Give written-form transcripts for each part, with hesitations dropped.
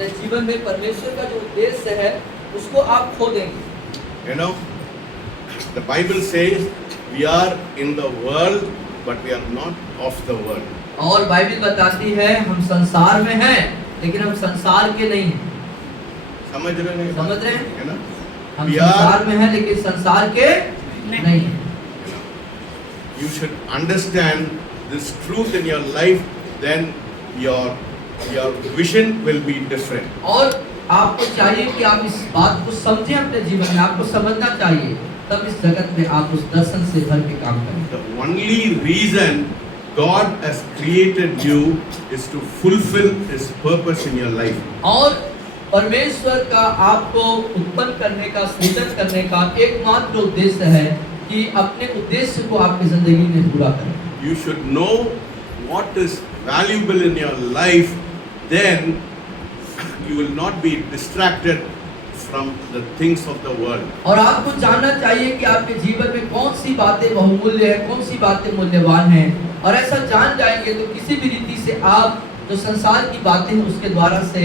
अपने जीवन में परमेश्वर का जो उद्देश्य है उसको आप खो देंगे। You know, the Bible says we are in the world, but we are not of the world. और बाइबल बताती है हम संसार में हैं लेकिन हम संसार के नहीं हैं। समझ रहे हैं? समझ रहे हैं? है ना? हम We संसार are, में हैं लेकिन संसार के नहीं हैं। you should understand this truth in your life, then your vision will be different. और आपको चाहिए कि आप इस बात को समझें अपने जीवन में, आपको समझना चाहिए, तब इस जगत में आप उस दर्शन से भर के काम करें। The only reason God has created you is to fulfill His purpose in your life. और परमेश्वर का आपको उत्पन्न करने का, सृजन करने का एकमात्र उद्देश्य है कि अपने उद्देश्य को आपकी जिंदगी में पूरा करें। You should know what is valuable in your life, then you will not be distracted from the things of the world. और आपको जानना चाहिए कि आपके जीवन में कौन सी बातें बहुमूल्य है, कौन सी बातें मूल्यवान हैं, और ऐसा जान जाएंगे तो किसी भी रीति से आप जो संसार की बातें हैं उसके द्वारा से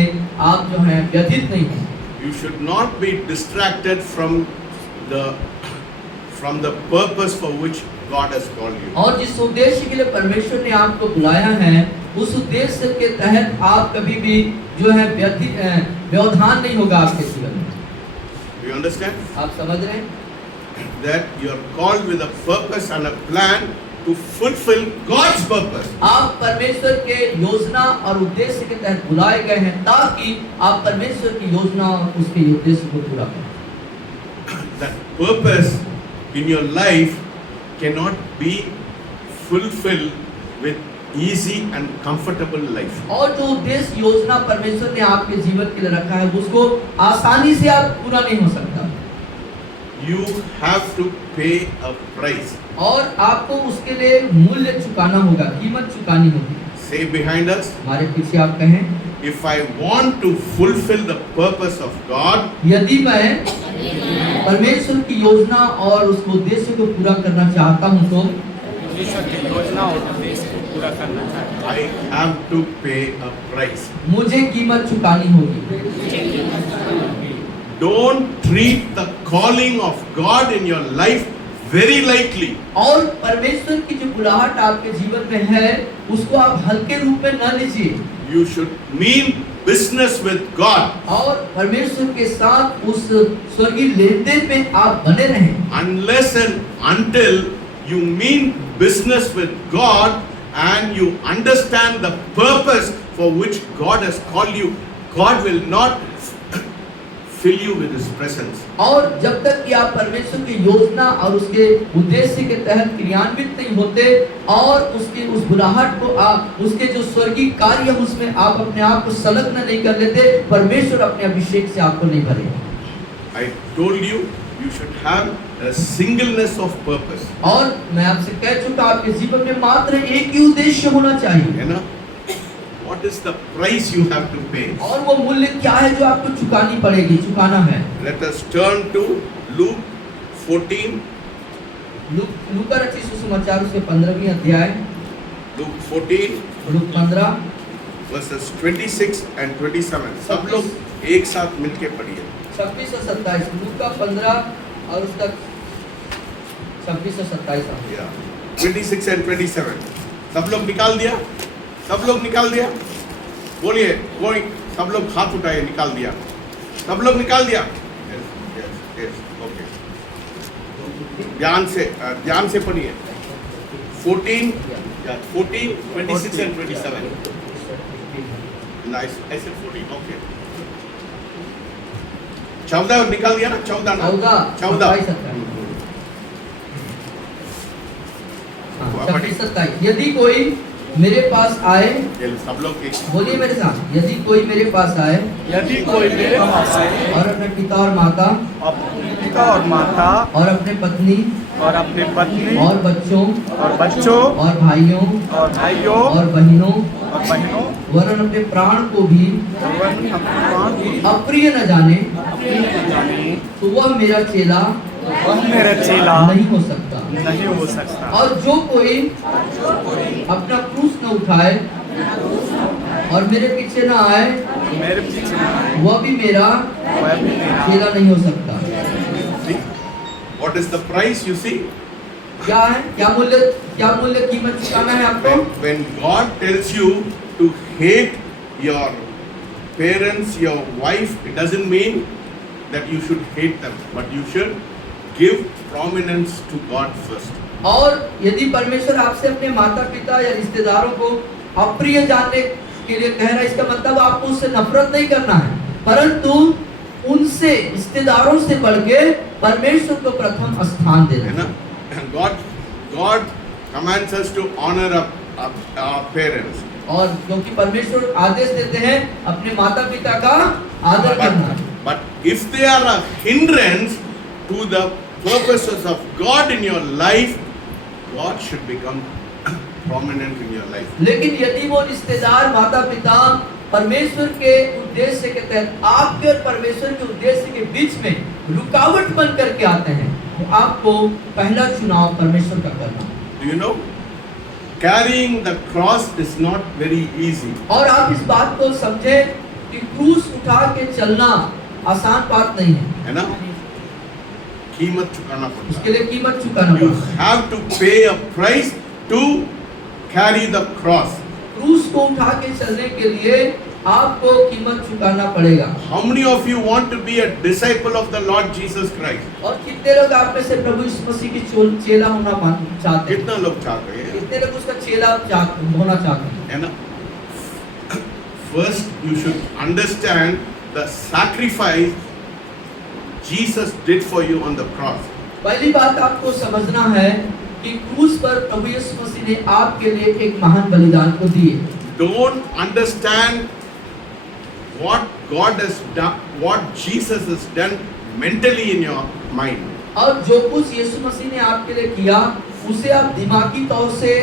आप जो हैं व्यथित नहीं हैं। You should not be distracted from the purpose for which God has called you. और जिस उद्देश्य के लिए परमेश्वर ने आपको बुलाया है उस उद्देश्य के तहत आप कभी भी जो है व्यवधान नहीं होगा आपके जीवन में। Do you understand? आप समझ रहे हैं? That you are called with a purpose and a plan to fulfill God's purpose. आप परमेश्वर के योजना और उद्देश्य के तहत बुलाए गए हैं ताकि आप परमेश्वर की योजना और उसके उद्देश्य को पूरा करें। That purpose in your life cannot be fulfilled with easy and comfortable life. और जो उद्देश्य योजना परमेश्वर ने आपके जीवन के लिए रखा है उसको आसानी से आप पूरा नहीं हो सकता। You have to pay a price. और आपको उसके लिए मूल्य चुकाना होगा, कीमत चुकानी होगी। Say behind us, हमारे पीछे आप कहें, if I want to fulfill the purpose of God, यदि मैं परमेश्वर की योजना और उस उद्देश्य को पूरा करना चाहता हूँ तो I have to pay a price. मुझे कीमत चुकानी होगी। Don't treat the calling of God in your life very lightly. और परमेश्वर की जो बुलाहट आपके जीवन में है उसको आप हल्के रूप में न लीजिए। You should mean business with God. और परमेश्वर के साथ उस स्वर्गीय लेनदेन में आप बने रहें। Unless and until you mean business with God and you understand the purpose for which God has called you, God will not fill you with His presence. और जब तक कि आप परमेश्वर की योजना और उसके उद्देश्य के तहत क्रियान्वित नहीं होते और उसकी उस बुलाहट को आप उसके जो स्वर्गीय कार्य उसमें आप अपने आप को संलग्न नहीं कर लेते, परमेश्वर अपने अभिषेक से आपको नहीं भरेगा। I told you, you should have a singleness of purpose. और मैं आपसे कह चुका आपके जीवन में मात्र एक ही उद्देश्य होना चाहिए। है ना? What is the price you have to pay? और वो मूल्य क्या है जो आपको चुकानी पड़ेगी, चुकाना है। Let us turn to Luke 14. लूका रचित सुसमाचार उसके 15वें अध्याय, Luke 14 लूक 15 verses 26 and 27. सब लोग एक साथ मिलके पढ़िए। 26 और 27, लूका 15 और उसका 26 और 27। Yeah. 26 and 27. सब लोग निकाल दिया? सब लोग निकाल दिया? बोलिए, कोई सब लोग हाथ उठाए, निकाल दिया? सब लोग निकाल दिया? Yes, okay. ध्यान से पढ़िए। 14, 26 and 27. Nice. I said 14. Okay. 14 निकाल दिया ना? 14. 27। यदि कोई मेरे पास आए, सब लोग बोलिए मेरे साथ, यदि कोई मेरे पास आए, यदि कोई मेरे पास आए और अपने पिता और माता और अपने पत्नी और अपने पत्नी और बच्चों और भाइयों और बहनों वरन अपने प्राण को भी अप्रिय न जाने तो वह मेरा चेला नहीं हो सकता। और जो कोई अपना क्रूस न उठाए और मेरे पीछे ना आए मेरे पीछे ना आए, वह भी मेरा वह भी मेरा चेला नहीं हो सकता। See? What is the price you see? क्या है, क्या मूल्य कीमत चुकाना है आपको? When God tells you to hate your parents, your wife, it doesn't mean that you should hate them, but you should give prominence to God first. और यदि परमेश्वर आपसे अपने माता पिता या रिश्तेदारों को अप्रिय जानने के लिए कह रहा है, इसका मतलब आपको उससे नफरत नहीं करना है, परंतु उनसे रिश्तेदारों से बढ़ के परमेश्वर को प्रथम स्थान देना है है। ना? God commands us to honor our parents. और क्योंकि परमेश्वर आदेश देते हैं अपने माता पिता का आदर करना। But if they are a hindrance to the purposes of God in your life, God should become prominent in your life. लेकिन यदि वो रिश्तेदार माता पिता परमेश्वर के उद्देश्य के तहत आपके और परमेश्वर के उद्देश्य के बीच में रुकावट बन करके आते हैं, तो आपको पहला चुनाव परमेश्वर का करना। Do you know? Carrying the cross is not very easy. और आप इस बात को समझें कि क्रूस उठा के चलना आसान बात नहीं है, है ना? कीमत चुकाना पड़ता उसके है. लिए कीमत चुकाना You पड़ता है। have to pay a price to carry the cross. क्रूस को उठा के चलने के लिए आपको कीमत चुकाना पड़ेगा। How many of you want to be a disciple of the Lord Jesus Christ? और कितने लोग आप में से प्रभु यीशु मसीह की चेला होना चाहते हैं? कितना लोग चाहते हैं? कितने लोग उसका चेला होना चाहते हैं? है ना? First, you should understand the sacrifice Jesus did for you on the cross. पहली बात आपको समझना है कि क्रूस पर प्रभु यीशु मसीह ने आपके लिए एक महान बलिदान को दिए। Don't understand what God has done, what Jesus has done mentally in your mind. और जो कुछ यीशु मसीह ने आपके लिए किया, उसे आप दिमागी तौर से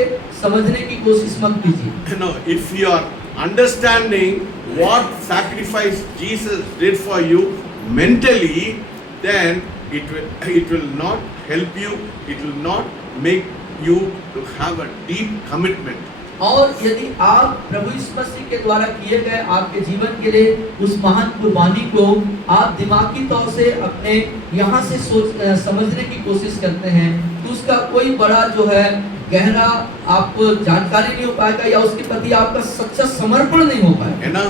समझने की कोशिश मत कीजिए। You know, if you are understanding what sacrifice Jesus did for you mentally, then it will not help you, it will not make you to have a deep commitment. और यदि आप प्रभु यीशु मसीह के द्वारा किए गए आपके जीवन के लिए उस महान कुर्बानी को आप दिमागी तौर से अपने यहाँ से समझने की कोशिश करते हैं, तो उसका कोई बड़ा जो है गहरा आपको जानकारी नहीं हो पाएगा या उसके प्रति आपका सच्चा समर्पण नहीं हो पाएगा। है ना?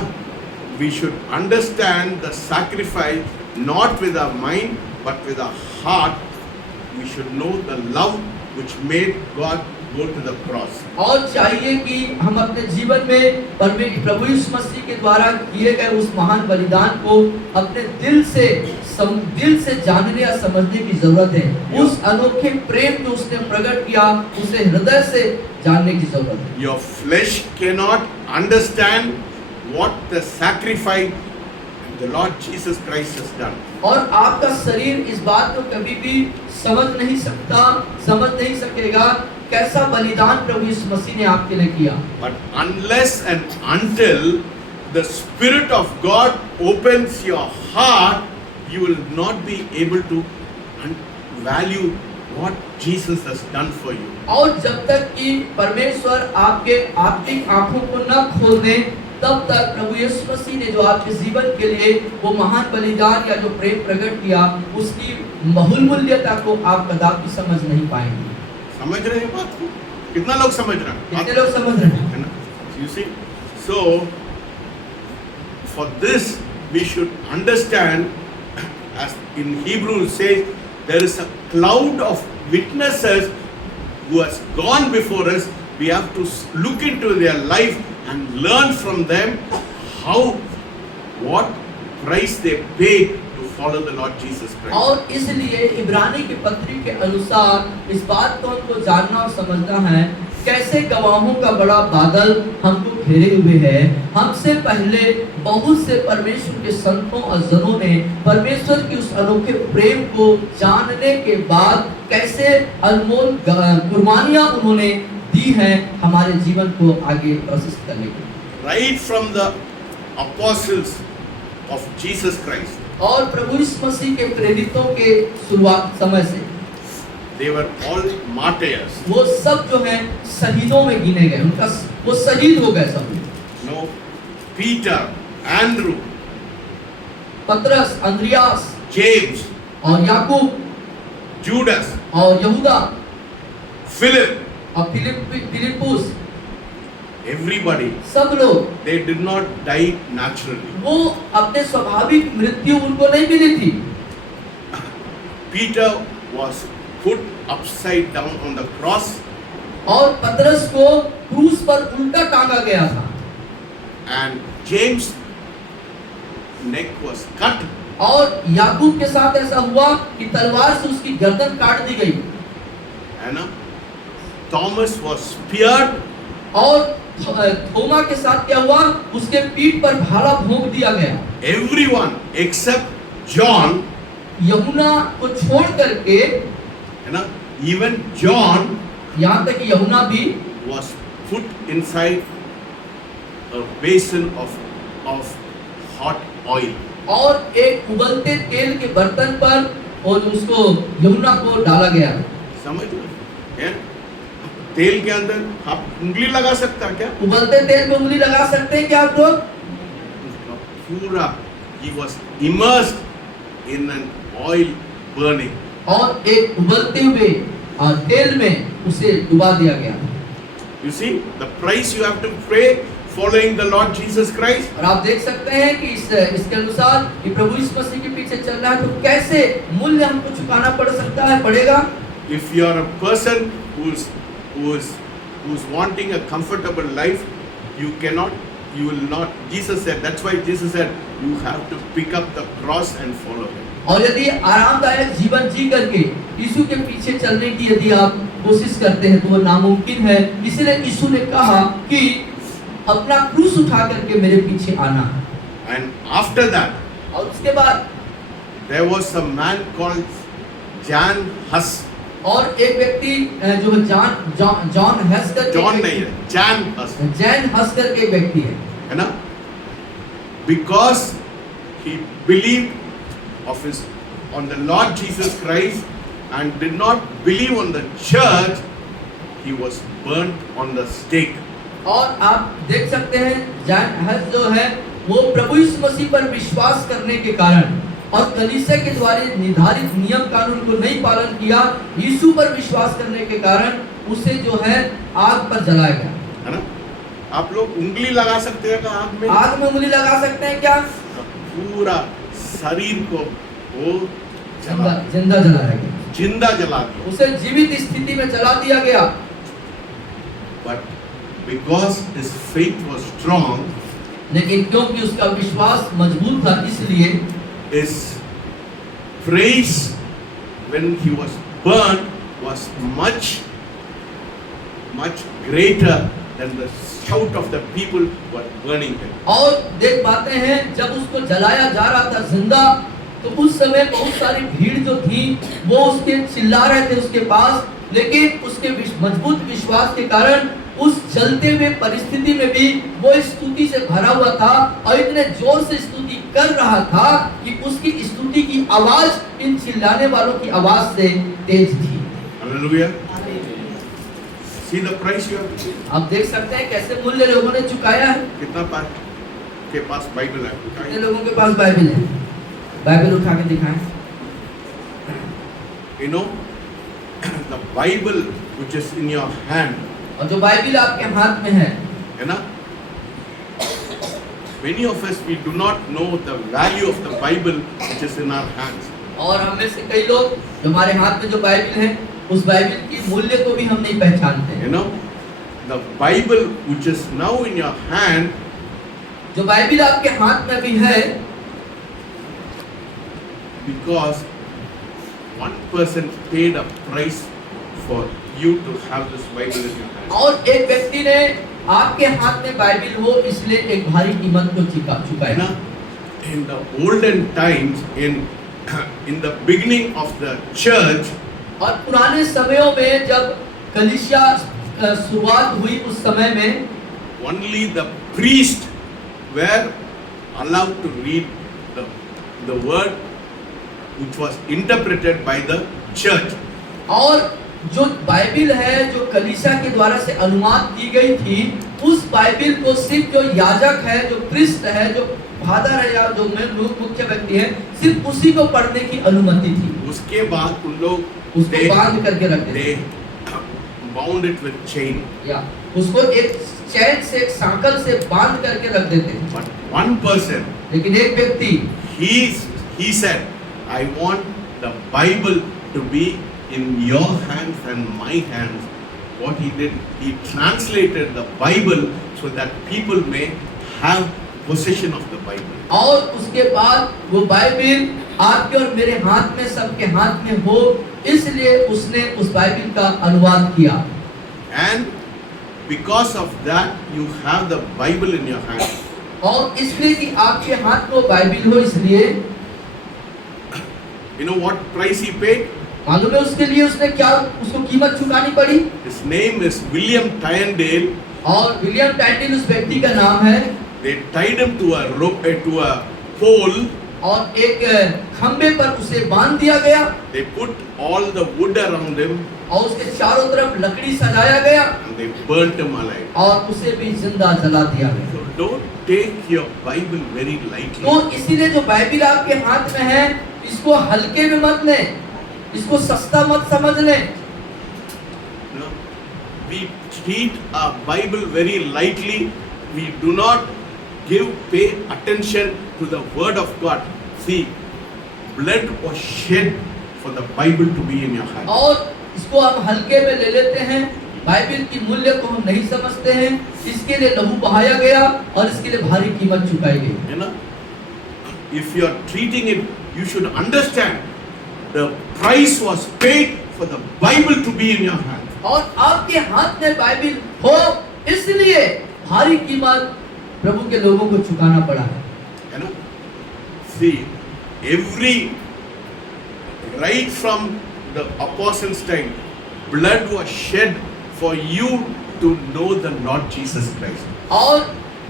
We should understand the sacrifice not with our mind but with our heart. We should know the love which made God go to the cross. और चाहिए कि हम अपने जीवन में प्रभु यीशु मसीह के द्वारा किए गए उस महान बलिदान को अपने दिल से जानने या समझने की जरूरत है। उस अनोखे प्रेम जो उसने प्रकट किया, उसे हृदय से जानने की जरूरत है। Your flesh cannot understand what the sacrifice the Lord Jesus Christ has done. और आपका शरीर इस बात को कभी भी समझ नहीं सकेगा कैसा बलिदान प्रभु यीशु मसीह ने आपके लिए किया। But unless and until the Spirit of God opens your heart, you will not be able to value what Jesus has done for you. और जब तक कि परमेश्वर आपके आत्मिक आंखों को न खोल दे, तब तक प्रभु यीशु मसीह ने जो आपके जीवन के लिए वो महान बलिदान या जो प्रेम प्रकट किया, उसकी बहुमूल्यता को आप कदापि समझ नहीं पाएंगे। समझ रहे हैं बात को? कितना लोग समझ रहे हैं? कितने लोग समझ रहे हैं? है ना? You see, so for this we should understand, as in Hebrew it says, there is a cloud of witnesses who has gone before us. We have to look into their life and learn from them what price they paid to follow the Lord Jesus Christ. और इसलिए इब्रानी की पत्री के अनुसार इस बात को हमको जानना और समझना है, कैसे गवाहों का बड़ा बादल हमको घेरे हुए है। हमसे पहले बहुत से परमेश्वर के संतों और जनों ने परमेश्वर की उस अनोखे प्रेम को जानने के बाद कैसे अनमोल कुर्बानियां उन्होंने दी हैं हमारे जीवन को आगे प्रशस्त करने के लिए। Right from the apostles of Jesus Christ, और प्रभु यीशु मसीह के प्रेरितों के शुरुआत समय से they were all martyrs. वो सब जो है शहीदों में गिने गए, उनका वो शहीद हो गए सब। No, Peter, Andrew, पतरस, अंद्रियास James, और याकूब Judas, और यहूदा Philip, और फिलिपुस, everybody, सब लोग they did not die naturally. वो अपने स्वाभाविक मृत्यु उनको नहीं मिली थी। Peter was put upside down on the cross, और पतरस को क्रूस पर उल्टा टांगा गया था and James' neck was cut, और याकूब के साथ ऐसा हुआ कि तलवार से उसकी गर्दन काट दी गई and Thomas was speared, और थोमा के साथ क्या हुआ, उसके पीठ पर भाला भोंक दिया गया। everyone except John, यहुना को छोड़ करके, even John यहाँ तक कि यहुना भी was put inside a basin of hot oil. और एक उबलते तेल के बर्तन पर और उसको यहुना को डाला गया। समझ लो, तेल के अंदर आप उंगली लगा सकता क्या? उबलते तेल में उंगली लगा सकते हैं क्या आप लोग? पूरा he was immersed in an oil burning. और एक उबलते हुए तेल में उसे डुबा दिया गया। You see the price you have to pay following the Lord Jesus Christ. और आप देख सकते हैं कि इसके अनुसार कि प्रभु यीशु मसीह के पीछे चलना है तो कैसे मूल्य हमको चुकाना पड़ सकता है, पड़ेगा। If you are a person who's wanting a comfortable life, you will not. Jesus said, that's why Jesus said, you have to pick up the cross and follow him. और यदि आरामदायक जीवन जी करके यीशु के पीछे चलने की यदि आप कोशिश करते हैं तो वो नामुमकिन है। इसलिए यीशु ने कहा कि अपना क्रूस उठा करके मेरे पीछे आना। And after that, और उसके बाद there was a man called Jan Hus. और एक व्यक्ति जो जॉन हस करके, जॉन नहीं है, Jan Hus. जैन हस करके एक व्यक्ति है ना? Because he believed on the Lord Jesus Christ and did not believe on the church, he was burnt on the stake. और आप देख सकते हैं जैन हस जो है वो प्रभु यीशु मसीह पर विश्वास करने के कारण और कलीसिया के द्वारा निर्धारित नियम कानून को नहीं पालन किया, यीशु पर विश्वास करने के कारण उसे जो है आग पर जलाया गया। है ना? आप लोग उंगली लगा सकते हैं क्या आग में? आग में उंगली लगा सकते हैं क्या? पूरा शरीर को वो जिंदा जलाया गया, जिंदा जला दिया, उसे जीवित स्थिति में जला दिया गया। But because his faith was strong, लेकिन क्योंकि उसका विश्वास मजबूत था इसलिए his praise when he was burned was much greater than the shout of the people who were burning him. और देख पाते हैं जब उसको जलाया जा रहा था जिंदा, तो उस समय बहुत सारी भीड़ जो थी वो उसके चिल्ला रहे थे उसके पास, लेकिन उसके मजबूत विश्वास के कारण उस जलते हुए परिस्थिति में भी वो स्तुति से भरा हुआ था और इतने जोर से स्तुति कर रहा था कि उसकी स्तुति की आवाज इन चिल्लाने वालों की आवाज से तेज थी। Hallelujah. See the price you have to pay. आप देख सकते हैं कैसे मूल्य लोगों ने चुकाया है। कितना के पास बाइबल है? कितने लोगों के पास बाइबल है? बाइबल उठा के दिखाएं। You know, the Bible which is in your hand, और जो बाइबल आपके हाथ में है ना? Many of us we do not know the value of the Bible which is in our hands. और हम में से कई लोग जो हमारे हाथ में जो बाइबल है उस बाइबल की मूल्य को भी हम नहीं पहचानते। You know, the Bible which is now in your hand, जो बाइबल आपके हाथ में भी है, because one person paid a price for you to have this Bible in your hand. और एक व्यक्ति ने आपके हाथ में बाइबल हो इसलिए एक भारी कीमत को चुकाया ना। In the olden times, in the beginning of the church, और पुराने समयों में जब कलीसिया शुरुआत हुई उस समय में only the priest were allowed to read the word which was interpreted by the church. और जो बाइबल है जो कलीसिया के द्वारा से अनुवाद की गई थी उस बाइबिल को सिर्फ जो याजक है, जो प्रीस्ट है, जो फादर है या जो मुख्य व्यक्ति है, सिर्फ उसी को पढ़ने की अनुमति थी। उसके बाद उन लोग उसको बांध करके रखते थे, बाउंड इट विद चेन, या उसको एक चैन से, एक सांकल से बांध करके रख देते। बट वन पर्सन, लेकिन एक व्यक्ति, he said, I want the Bible to be in your hands and my hands. What he did, he translated the Bible so that people may have possession of the Bible. और उसके बाद वो Bible आपके और मेरे हाथ में, सबके हाथ में हो, इसलिए उसने उस बाइबिल का अनुवाद किया। And because of that, you have the Bible in your hand. और इसलिए कि आपके हाथ में वो बाइबिल हो, इसलिए You know what price he paid? मालूम है उसके लिए उसने क्या, उसको कीमत चुकानी पड़ी। His name is William Tyndale. और विलियम टाइंडेल उस व्यक्ति का नाम है। They tied him to a rope, to a pole. और एक खंबे पर उसे बांध दिया गया। They put all the wood around him. और उसके चारों तरफ लकड़ी सजाया गया। And they burnt him alive. और उसे भी जिंदा जला दिया गया। So don't take your Bible very lightly. तो इसीलिए जो बाइबिल आपके हाथ में है, इसको हल्के में मत लें, इसको सस्ता मत समझ लें। No, we treat our Bible very lightly. We do not pay attention to the word of God. See, blood was shed for the Bible to be in your hand. और इसको हम हल्के में ले लेते हैं, बाइबिल की मूल्य को हम नहीं समझते हैं, इसके लिए लहू बहाया गया और इसके लिए भारी कीमत चुकाई गई। You know, if you are treating it, you should understand the price was paid for the Bible to be in your hand. और आपके हाथ में बाइबिल हो, इसलिए भारी कीमत प्रभु के लोगों को चुकाना पड़ा है। You know, see, right from the apostles' time, blood was shed for you to know the Lord Jesus Christ. और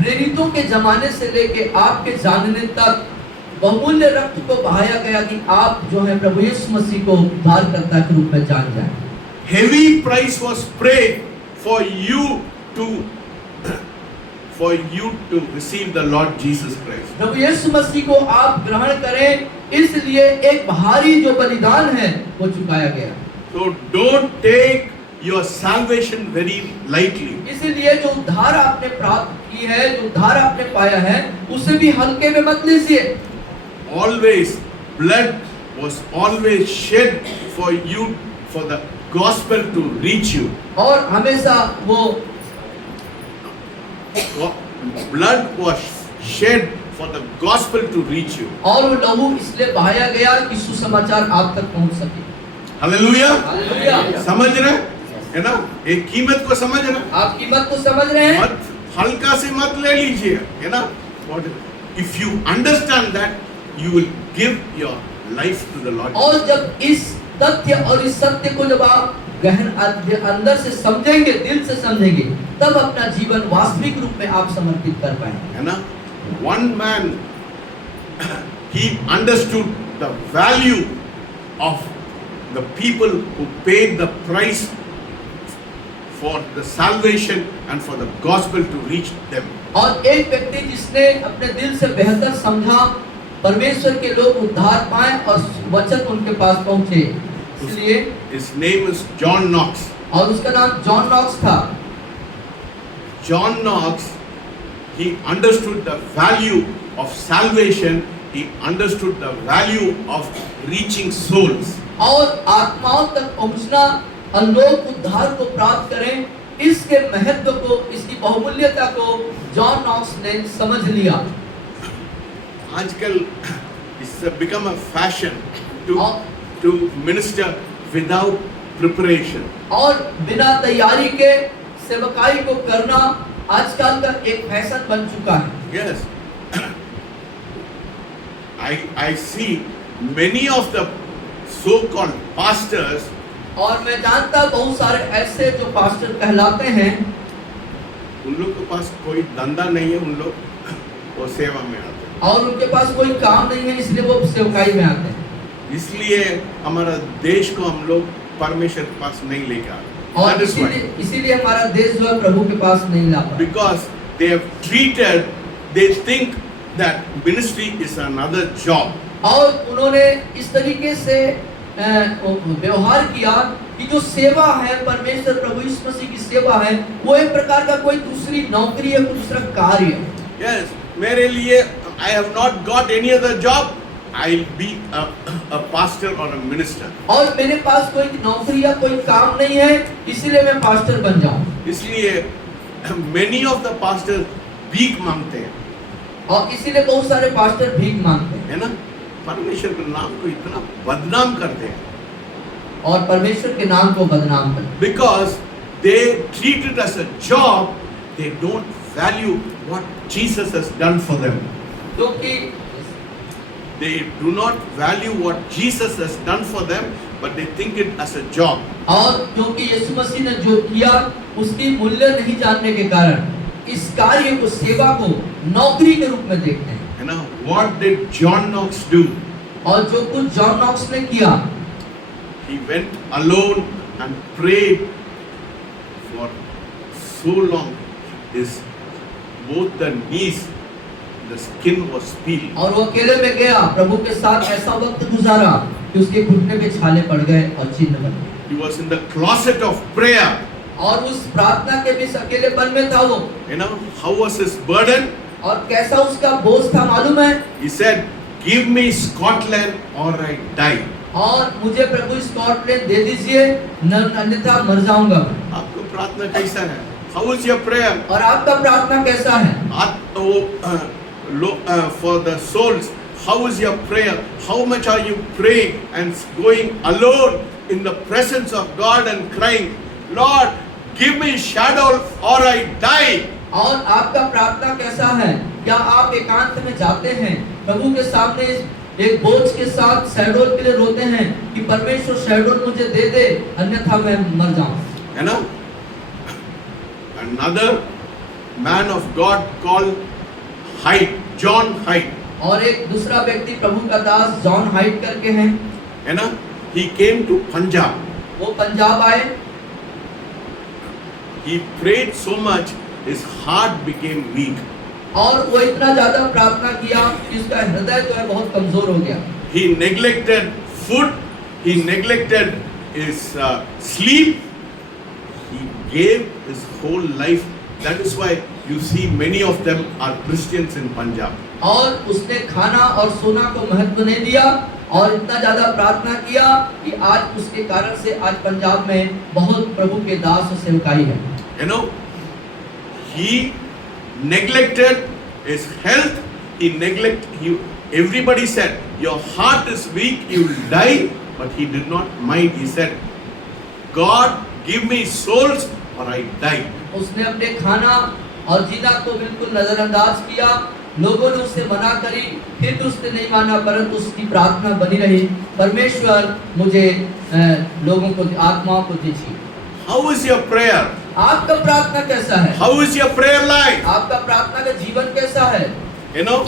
प्रेरितों के जमाने से लेके आपके जानने तक बहुमूल्य रक्त को बहाया गया कि आप जो है प्रभु यीशु मसीह को उद्धारकर्ता के रूप में जान जाएं। Heavy price was paid for you to receive the Lord Jesus Christ. प्रभु यीशु मसीह को आप ग्रहण करें, इसलिए एक भारी जो बलिदान है वो चुकाया गया। So don't take your salvation very lightly. इसलिए जो उद्धार आपने प्राप्त की है, जो उद्धार आपने पाया है, उसे भी हल्के में मत लीजिए। Always, blood was always shed for you, for the gospel to reach you. और हमेशा वो blood was shed for the gospel to reach you. और वो लहू इसलिए बहाया गया कि सुसमाचार आप तक पहुंच सके। हालेलुया। हालेलुया। समझ रहे है ना, एक कीमत को समझ रहे, आप कीमत को समझ रहे हैं। मत हल्का से मत ले लीजिए, है ना। If you understand that, you will give your life to the Lord. और जब इस तथ्य और इस सत्य को जब आप गहन अंदर से समझेंगे, दिल से समझेंगे, तब अपना जीवन वास्तविक रूप में आप समर्पित कर पाएंगे, है ना। One man, he understood the value of the people who paid the price for the salvation and for the gospel to reach them. और एक व्यक्ति जिसने अपने दिल से बेहतर समझा, परमेश्वर के लोग उद्धार पाए और वचन उनके पास पहुंचे, इसलिए His name is John Knox. और उसका नाम जॉन नॉक्स था। John Knox, he understood the value of salvation. He understood the value of reaching souls. और आत्माओं तक पहुंचना और लोग उद्धार को प्राप्त करें, इसके महत्व को, इसकी बहुमूल्यता को जॉन नॉक्स ने समझ लिया। आजकल it's become a fashion to minister without preparation. और बिना तैयारी के सेवकाई को करना आजकल का एक फैशन बन चुका है। Yes. I see many of the so-called pastors. और मैं जानता बहुत सारे ऐसे जो पास्टर कहलाते हैं, उन लोग के पास कोई धंधा नहीं है, उन लोग वो सेवा में आते हैं। और उनके पास कोई काम नहीं है, इसलिए वो सेवकाई में आते हैं। इसलिए हमारा देश को हम लोग परमेश्वर के पास नहीं लेकर आते। और That is why. इसीलिए हमारा देश जो है प्रभु के पास नहीं ला पा। Because they have treated, they think that ministry is another job. और उन्होंने इस तरीके से व्यवहार किया कि जो सेवा है परमेश्वर प्रभु यीशु मसीह की सेवा है वो एक प्रकार का कोई दूसरी नौकरी है, कोई दूसरा कार्य है। Yes, मेरे लिए I have not got any other job. I'll be a pastor or a minister. और मेरे पास कोई नौकरी या कोई काम नहीं है इसीलिए मैं पास्टर बन जाऊं। इसलिए many of the pastors भीख मांगते हैं, और इसीलिए बहुत सारे पास्टर भीख मांगते हैं है ना? परमेश्वर के नाम को इतना बदनाम करते हैं और परमेश्वर के नाम को बदनाम करते हैं। because they treat it as a job. They don't value what Jesus has done for them. क्योंकि They do not value what Jesus has done for them, but they think it as a job. और क्योंकि यीशु मसीह ने जो किया उसकी मूल्य नहीं जानने के कारण इस कार्य को, सेवा को नौकरी के रूप में देखते हैं। You know, what did John Knox do? और जो कुछ जॉन नॉक्स ने किया, He went alone and prayed for so long. His both the knees, the skin was peeled. और वो अकेले में गया, प्रभु के साथ ऐसा वक्त गुजारा कि उसके घुटने पे छाले पड़ गए और चिन्ह बन गए। He was in the closet of prayer. और उस प्रार्थना के बीच अकेलेपन में था वो। You know, how was his burden? और कैसा उसका बोझ था मालूम है? He said, "Give me Scotland or I die." और मुझे प्रभु स्कॉटलैंड दे दीजिए, अन्यथा मर जाऊंगा। आपको प्रार्थना कैसा है? How is your prayer? और आपका प्रार्थना कैसा है? For the souls, how is your prayer? How much are you praying and going alone in the presence of God and crying, "Lord, give me shadow or I die"? और आपका प्रार्थना कैसा है? क्या आप एकांत में जाते हैं प्रभु के सामने एक बोझ के साथ शैडोल के लिए रोते हैं कि परमेश्वर शैडोल मुझे दे दे, अन्यथा मैं मर जाऊं? You know, another man of God called Hyde, John Hyde. और एक दूसरा व्यक्ति प्रभु का दास जॉन हाइट करके हैं। You know, he came to Punjab. वो पंजाब आए। He prayed so much, his heart became weak. और वो इतना ज्यादा प्रार्थना किया कि उसका हृदय जो है बहुत कमजोर हो गया। He neglected food. He neglected his sleep. He gave his whole life. That is why you see many of them are Christians in Punjab. और उसने खाना और सोना को महत्व नहीं दिया और इतना ज्यादा प्रार्थना किया कि आज उसके कारण से आज पंजाब में बहुत प्रभु के दास और सेवकाई है। You know, he neglected his health. Everybody said, "Your heart is weak, you will die." But he did not mind. He said, "God, give me souls or I die." उसने अपने खाना और जीना को बिल्कुल नजरअंदाज किया। लोगों ने उससे मना करी, फिर भी उसने नहीं माना, परंतु उसकी प्रार्थना बनी रही, परमेश्वर मुझे लोगों को, आत्माओं को दीजिए। How is your prayer? आपका प्रार्थना कैसा है? How is your prayer life? आपका प्रार्थना का जीवन कैसा है? You know,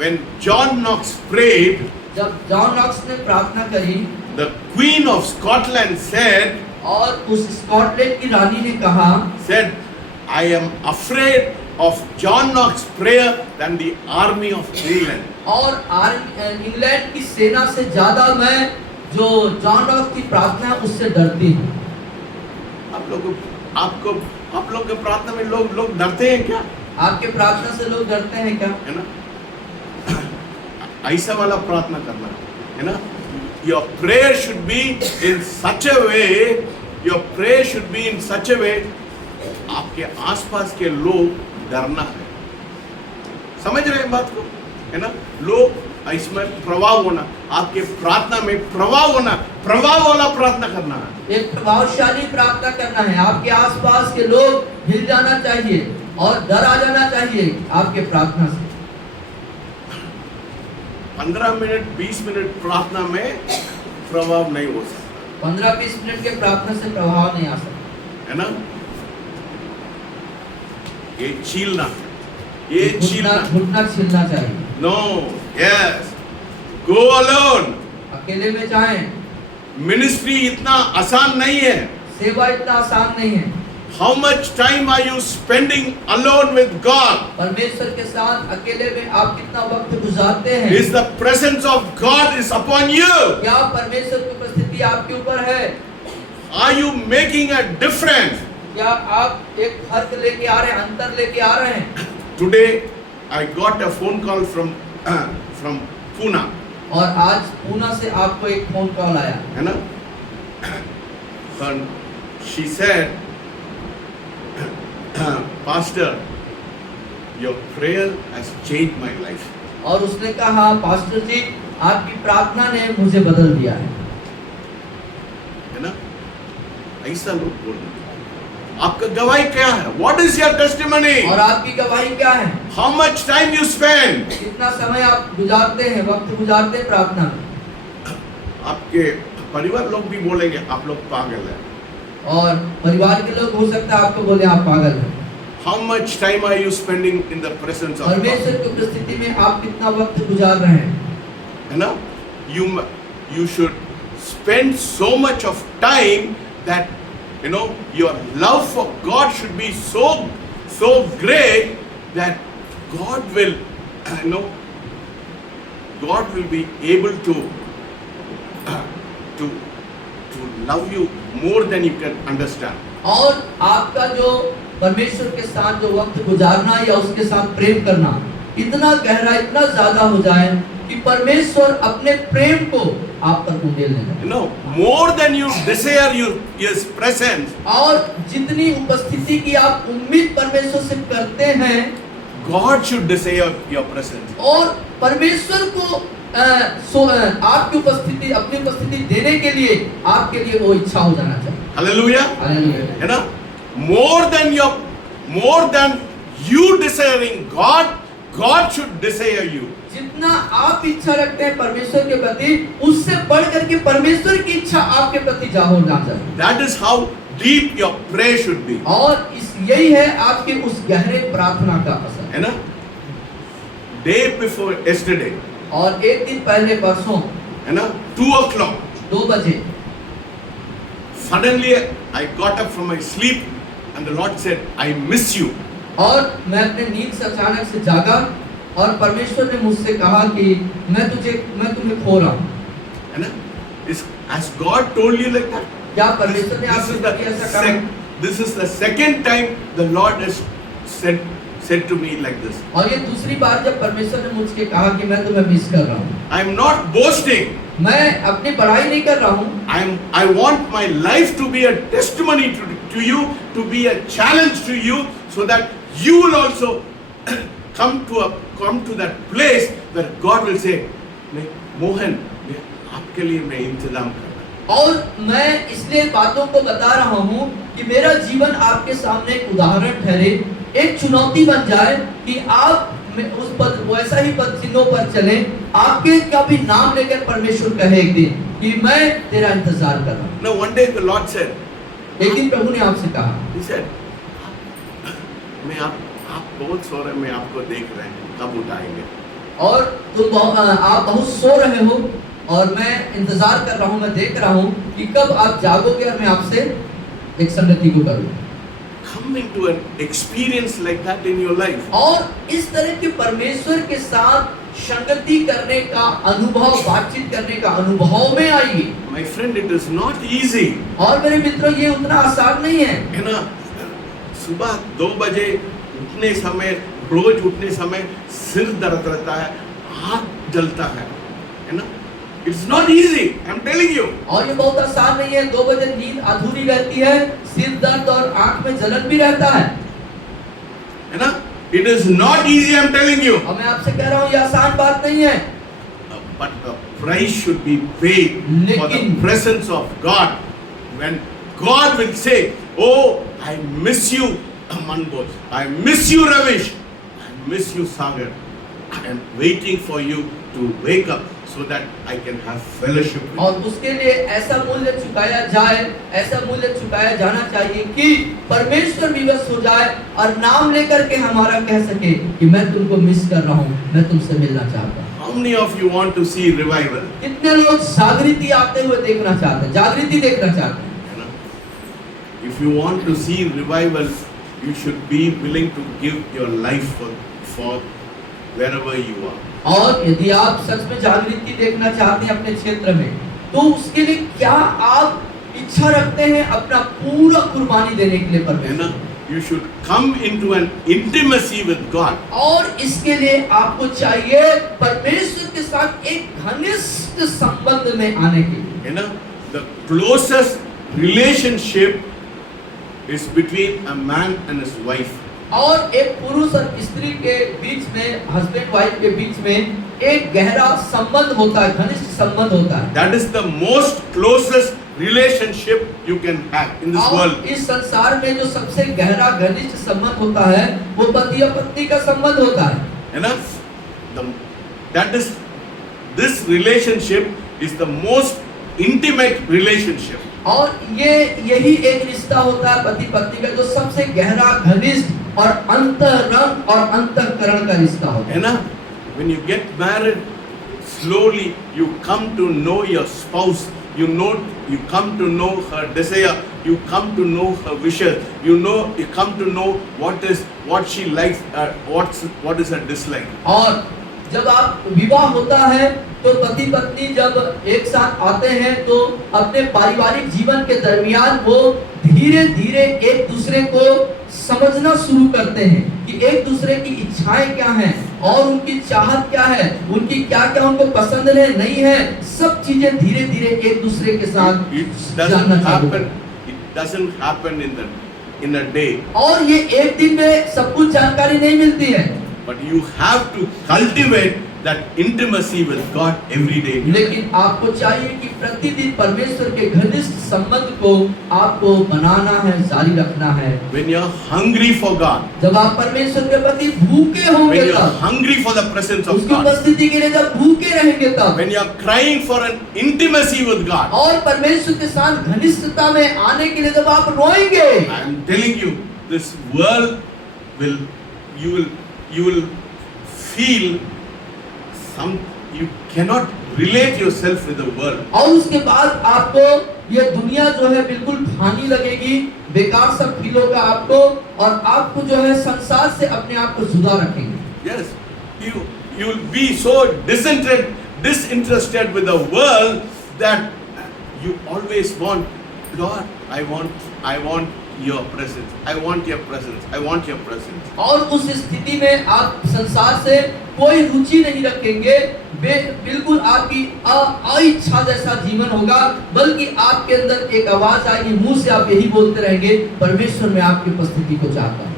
when John Knox prayed, जब जॉन नॉक्स ने प्रार्थना करी the Queen of Scotland said, और उस स्कॉटलैंड की रानी ने कहा, "I am afraid of John Knox's prayer than the army of England." और इंग्लैंड की सेना से ज्यादा मैं जो जॉन नॉक्स की प्रार्थना है उससे डरती हूँ। आप लोग के प्रार्थना में लोग डरते हैं क्या? आपके प्रार्थना से लोग डरते हैं क्या? है ना? ऐसा वाला प्रार्थना करना है ना? Your prayer should be in such a way. Your prayer should be in such a way. आपके आसपास के लोग डरना है। समझ रहे हैं बात को? है ना? लोग इसमें प्रभाव होना, आपके प्रार्थना में प्रभाव होना, प्रभाव वाला प्रार्थना करना है। एक प्रभावशाली प्रार्थना करना है। आपके आसपास के लोग हिल जाना चाहिए और डर आ जाना चाहिए आपके प्रार्थना से। 15 मिनट 20 मिनट प्रार्थना में प्रभाव नहीं हो सकता। 15-20 मिनट के प्रार्थना से प्रभाव नहीं आ सकता, है ना? ये छीलना, ये छीलना, घुटना छीलना चाहिए। No, yes, go alone. अकेले में जाएं। मिनिस्ट्री इतना आसान नहीं है. सेवा इतना आसान नहीं है. How much time are you spending alone with God? परमेश्वर के साथ अकेले में आप कितना वक्त गुजारते हैं? Is the presence of God is upon you? क्या परमेश्वर की उपस्थिति आपके ऊपर है? Are you making a difference? क्या आप एक फर्क लेके आ रहे हैं, अंतर लेके आ रहे हैं? Today I got a phone call from Pune. और आज पूना से आपको एक फोन कॉल आया, है ना? And she said, Pastor, your prayer has changed my life. और उसने कहा, पास्टर जी आपकी प्रार्थना ने मुझे बदल दिया है. है ना? ऐसा लोग बोलते हैं. आपका गवाही क्या है? What is your testimony? और आपकी गवाही क्या है? How much time you spend? कितना समय आप गुजारते हैं, वक्त गुजारते हैं प्रार्थना में? आपके परिवार लोग भी बोलेंगे आप लोग पागल हैं. और परिवार के लोग हो सकता है आपको बोले आप पागल हैं. How much time are you spending in the presence of God? परमेश्वर की उपस्थिति में आप कितना वक्त गुजार रहे हैं? है ना? You should spend so much of time that your love for God should be so great that God will God will be able to love you more than you can understand. और आपका जो परमेश्वर के साथ जो वक्त गुजारना या उसके साथ प्रेम करना इतना गहरा, इतना ज्यादा हो जाए कि परमेश्वर अपने प्रेम को आप पर उंडेलने लगे. More than you desire His presence. और जितनी उपस्थिति की आप उम्मीद परमेश्वर से करते हैं, God should desire your presence. और परमेश्वर को आपकी उपस्थिति, अपनी उपस्थिति देने के लिए आपके लिए वो इच्छा हो जाना चाहिए. Hallelujah. हालेलुया. है ना? More than you desiring God, God should desire you. जितना आप इच्छा रखते हैं परमेश्वर के प्रति, उससे बढ़ करके परमेश्वर की इच्छा आपके प्रति होना चाहिए. That is how deep your prayer should be. और यही है आपके उस गहरे प्रार्थना का असर. है ना? Day before yesterday. और एक दिन पहले परसों, है ना? 2 o'clock. 2 बजे Suddenly I got up from my sleep and the Lord said, I miss you. और मैं अपने नींद से अचानक से जागा और परमेश्वर ने मुझसे कहा कि मैं तुम्हें खो रहा हूँ. है ना? Has God told you like that? क्या परमेश्वर ने आपसे ऐसा कहा? This is the second time the Lord has said to me like this. और ये दूसरी बार जब परमेश्वर ने मुझसे कहा कि मैं तुम्हें मिस कर रहा हूँ. I am not boasting. मैं अपनी बड़ाई नहीं कर रहा हूँ. I want my life to be a testimony to you, to be a challenge to you, so that you will also come to that place where God will say, Mohan, आपके लिए मैं इंतजाम कर रहा हूँ. और मैं इसलिए बातों को बता रहा हूँ कि मेरा जीवन आपके सामने एक उदाहरण ठहरे, एक चुनौती बन जाए कि आप उस पद, वैसा ही पद चिन्हों पर चले, आपके का भी नाम लेकर परमेश्वर कहे एक दिन कि मैं तेरा इंतजार कर रहा हूँ. Now one day the Lord said, एक दिन प्रभु ने आपसे कहा, He said, मैं आप बहुत सो रहे, मैं आपको देख रहे हैं, कब उठाएंगे? और आप बहुत सो रहे हो और मैं इंतजार कर रहा हूँ, मैं देख रहा हूँ कि कब आप जागोगे और मैं आपसे एक संगति को करूँ. Come into an experience like that in your life. और इस तरह के परमेश्वर के साथ संगति करने का अनुभव, बातचीत करने का अनुभव में आइए. My friend, it is not easy. और मेरे मित्रों, ये उतना आसान नहीं है. है ना? सुबह 2 बजे उठने समय, रोज उठने समय सिर दर्द रहता है, आँख जलता है ना? It's not easy. I'm telling you. और ये बहुत आसान नहीं है. 2 बजे नींद अधूरी रहती है, सिर दर्द और आँख में जलन भी रहता है ना? It is not easy. I'm telling you. और मैं आपसे कह रहा हूँ ये आसान बात नहीं है. But the price should be paid for the presence of God. When God will say, "Oh, I miss you, Manboj. I miss you, Ravish. I miss you, Sagar. I am waiting for you to wake up so that I can have fellowship with you." और उसके लिए ऐसा मूल्य चुकाया जाए, ऐसा मूल्य चुकाया जाना चाहिए कि परमेश्वर विवश हो जाए और नाम लेकर के हमारा कह सके कि मैं तुमको मिस कर रहा हूँ, मैं तुमसे मिलना चाहता हूँ. How How many of you want to see revival? कितने लोग जागृति आते हुए देखना चाहते हैं, जागृति देखना चाहते हैं? You know, if you want to see revival, you should be willing to give your life for wherever you are. और यदि आप सच में जागृति देखना चाहते हैं अपने क्षेत्र में, तो उसके लिए क्या आप इच्छा रखते हैं अपना पूरा कुर्बानी देने के लिए You परमेश्वर? know, you should come into an intimacy with God. और इसके लिए आपको चाहिए परमेश्वर के साथ एक घनिष्ठ संबंध में आने के लिए। You know, the closest relationship is between a man and his wife. और एक पुरुष और स्त्री के बीच में, हस्बैंड वाइफ के बीच में एक गहरा संबंध होता है, घनिष्ठ संबंध होता है। That is the most closest relationship you can have in this और world. इस संसार में जो सबसे गहरा घनिष्ठ संबंध होता है वो पति और पत्नी का संबंध होता है। You know, this relationship is the most intimate relationship. और यही एक रिश्ता होता है पति पत्नी का जो सबसे गहरा घनिष्ठ और अंतरंग और अंतःकरण का रिश्ता होता है। You know, when you get married, slowly you come to know your spouse. You come to know her desire. You come to know her wishes. You come to know what she likes, what is her dislike. और जब आप विवाह होता है तो पति पत्नी जब एक साथ आते हैं तो अपने पारिवारिक जीवन के दरमियान वो धीरे धीरे एक दूसरे को समझना शुरू करते हैं कि एक दूसरे की इच्छाएं क्या हैं और उनकी चाहत क्या है, उनकी क्या क्या उनको पसंद है नहीं है, सब चीजें धीरे धीरे एक दूसरे के साथ जानना चालू करते हैं। It doesn't happen in a day. और ये एक दिन में सब कुछ जानकारी नहीं मिलती है, But you have to cultivate that intimacy with God every day. लेकिन आपको चाहिए कि प्रतिदिन परमेश्वर के घनिष्ठ संबंध को आपको बनाना है, जारी रखना है। When you are hungry for God, जब आप परमेश्वर के प्रति भूखे होंगे when you are तब, hungry for the presence of उसकी God, उपस्थिति के लिए जब भूखे रहेंगे तब, when you are crying for an intimacy with God, और परमेश्वर के साथ घनिष्ठता में आने के लिए जब आप रोएंगे, I am telling you, this world you will feel you cannot relate yourself with the world. और उसके बाद आपको ये दुनिया जो है बिल्कुल भानी लगेगी, बेकार सब फील होगा आपको, और आपको जो है संसार से अपने आप को जुदा रखेंगे। Yes, you will be so disinterested with the world that you always want, Lord, I want your presence. I want your presence. I want your presence. और उस स्थिति में आप संसार से कोई रुचि नहीं रखेंगे, बिल्कुल आपकी अइच्छा जैसा जीवन होगा, बल्कि आपके अंदर एक आवाज आएगी, मुंह से आप यही बोलते रहेंगे, परमेश्वर में आपकी उपस्थिति को चाहता हूं।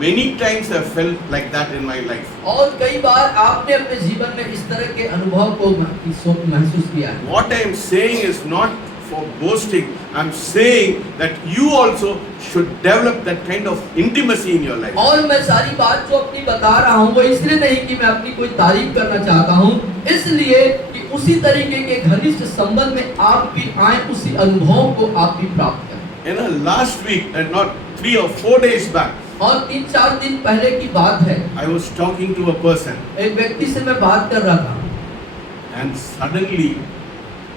Many times I felt like that in my life. और कई बार आपने अपने जीवन में इस तरह के अनुभव को महसूस किया है। What I am saying is not for boasting. I am saying that you also should develop that kind of intimacy in your life. और मैं सारी बात जो अपनी बता रहा हूँ वो इसलिए नहीं कि मैं अपनी कोई तारीफ करना चाहता हूँ, इसलिए कि उसी तरीके के घनिष्ठ संबंध में आप भी आए, उसी अनुभव को आप भी प्राप्त करें। You know, last week and not 3 or 4 days back, और 3-4 दिन पहले की बात है, I was talking to a person एक व्यक्ति से मैं बात कर रहा था, and suddenly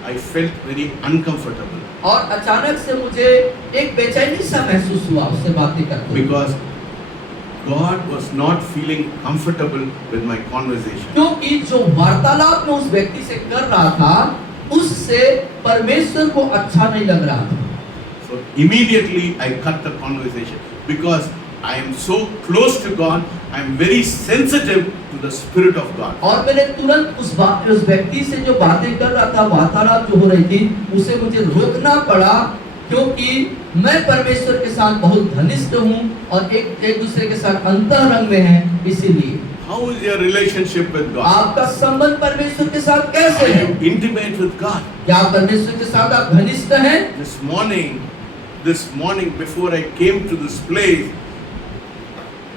I felt very uncomfortable और अचानक से मुझे एक बेचैनी सा महसूस हुआ उससे बातें करते हुए, because God was not feeling comfortable with my conversation. क्योंकि जो वार्तालाप मैं उस व्यक्ति से कर रहा था उससे परमेश्वर को अच्छा नहीं लग रहा था। So immediately I cut the conversation because I am so close to God. I am very sensitive to the Spirit of God. और मैंने तुरंत उस व्यक्ति से जो बातें कर रहा था, वार्तालाप जो हो रही थी, उसे मुझे रोकना पड़ा, क्योंकि मैं परमेश्वर के साथ बहुत घनिष्ठ हूँ और एक दूसरे के साथ अंतरंग में हैं, इसीलिए। How is your relationship with God? आपका संबंध परमेश्वर के साथ कैसे Are है? you intimate with God? क्या परमेश्वर के साथ आप घनिष्ठ हैं? This morning before I came to this place,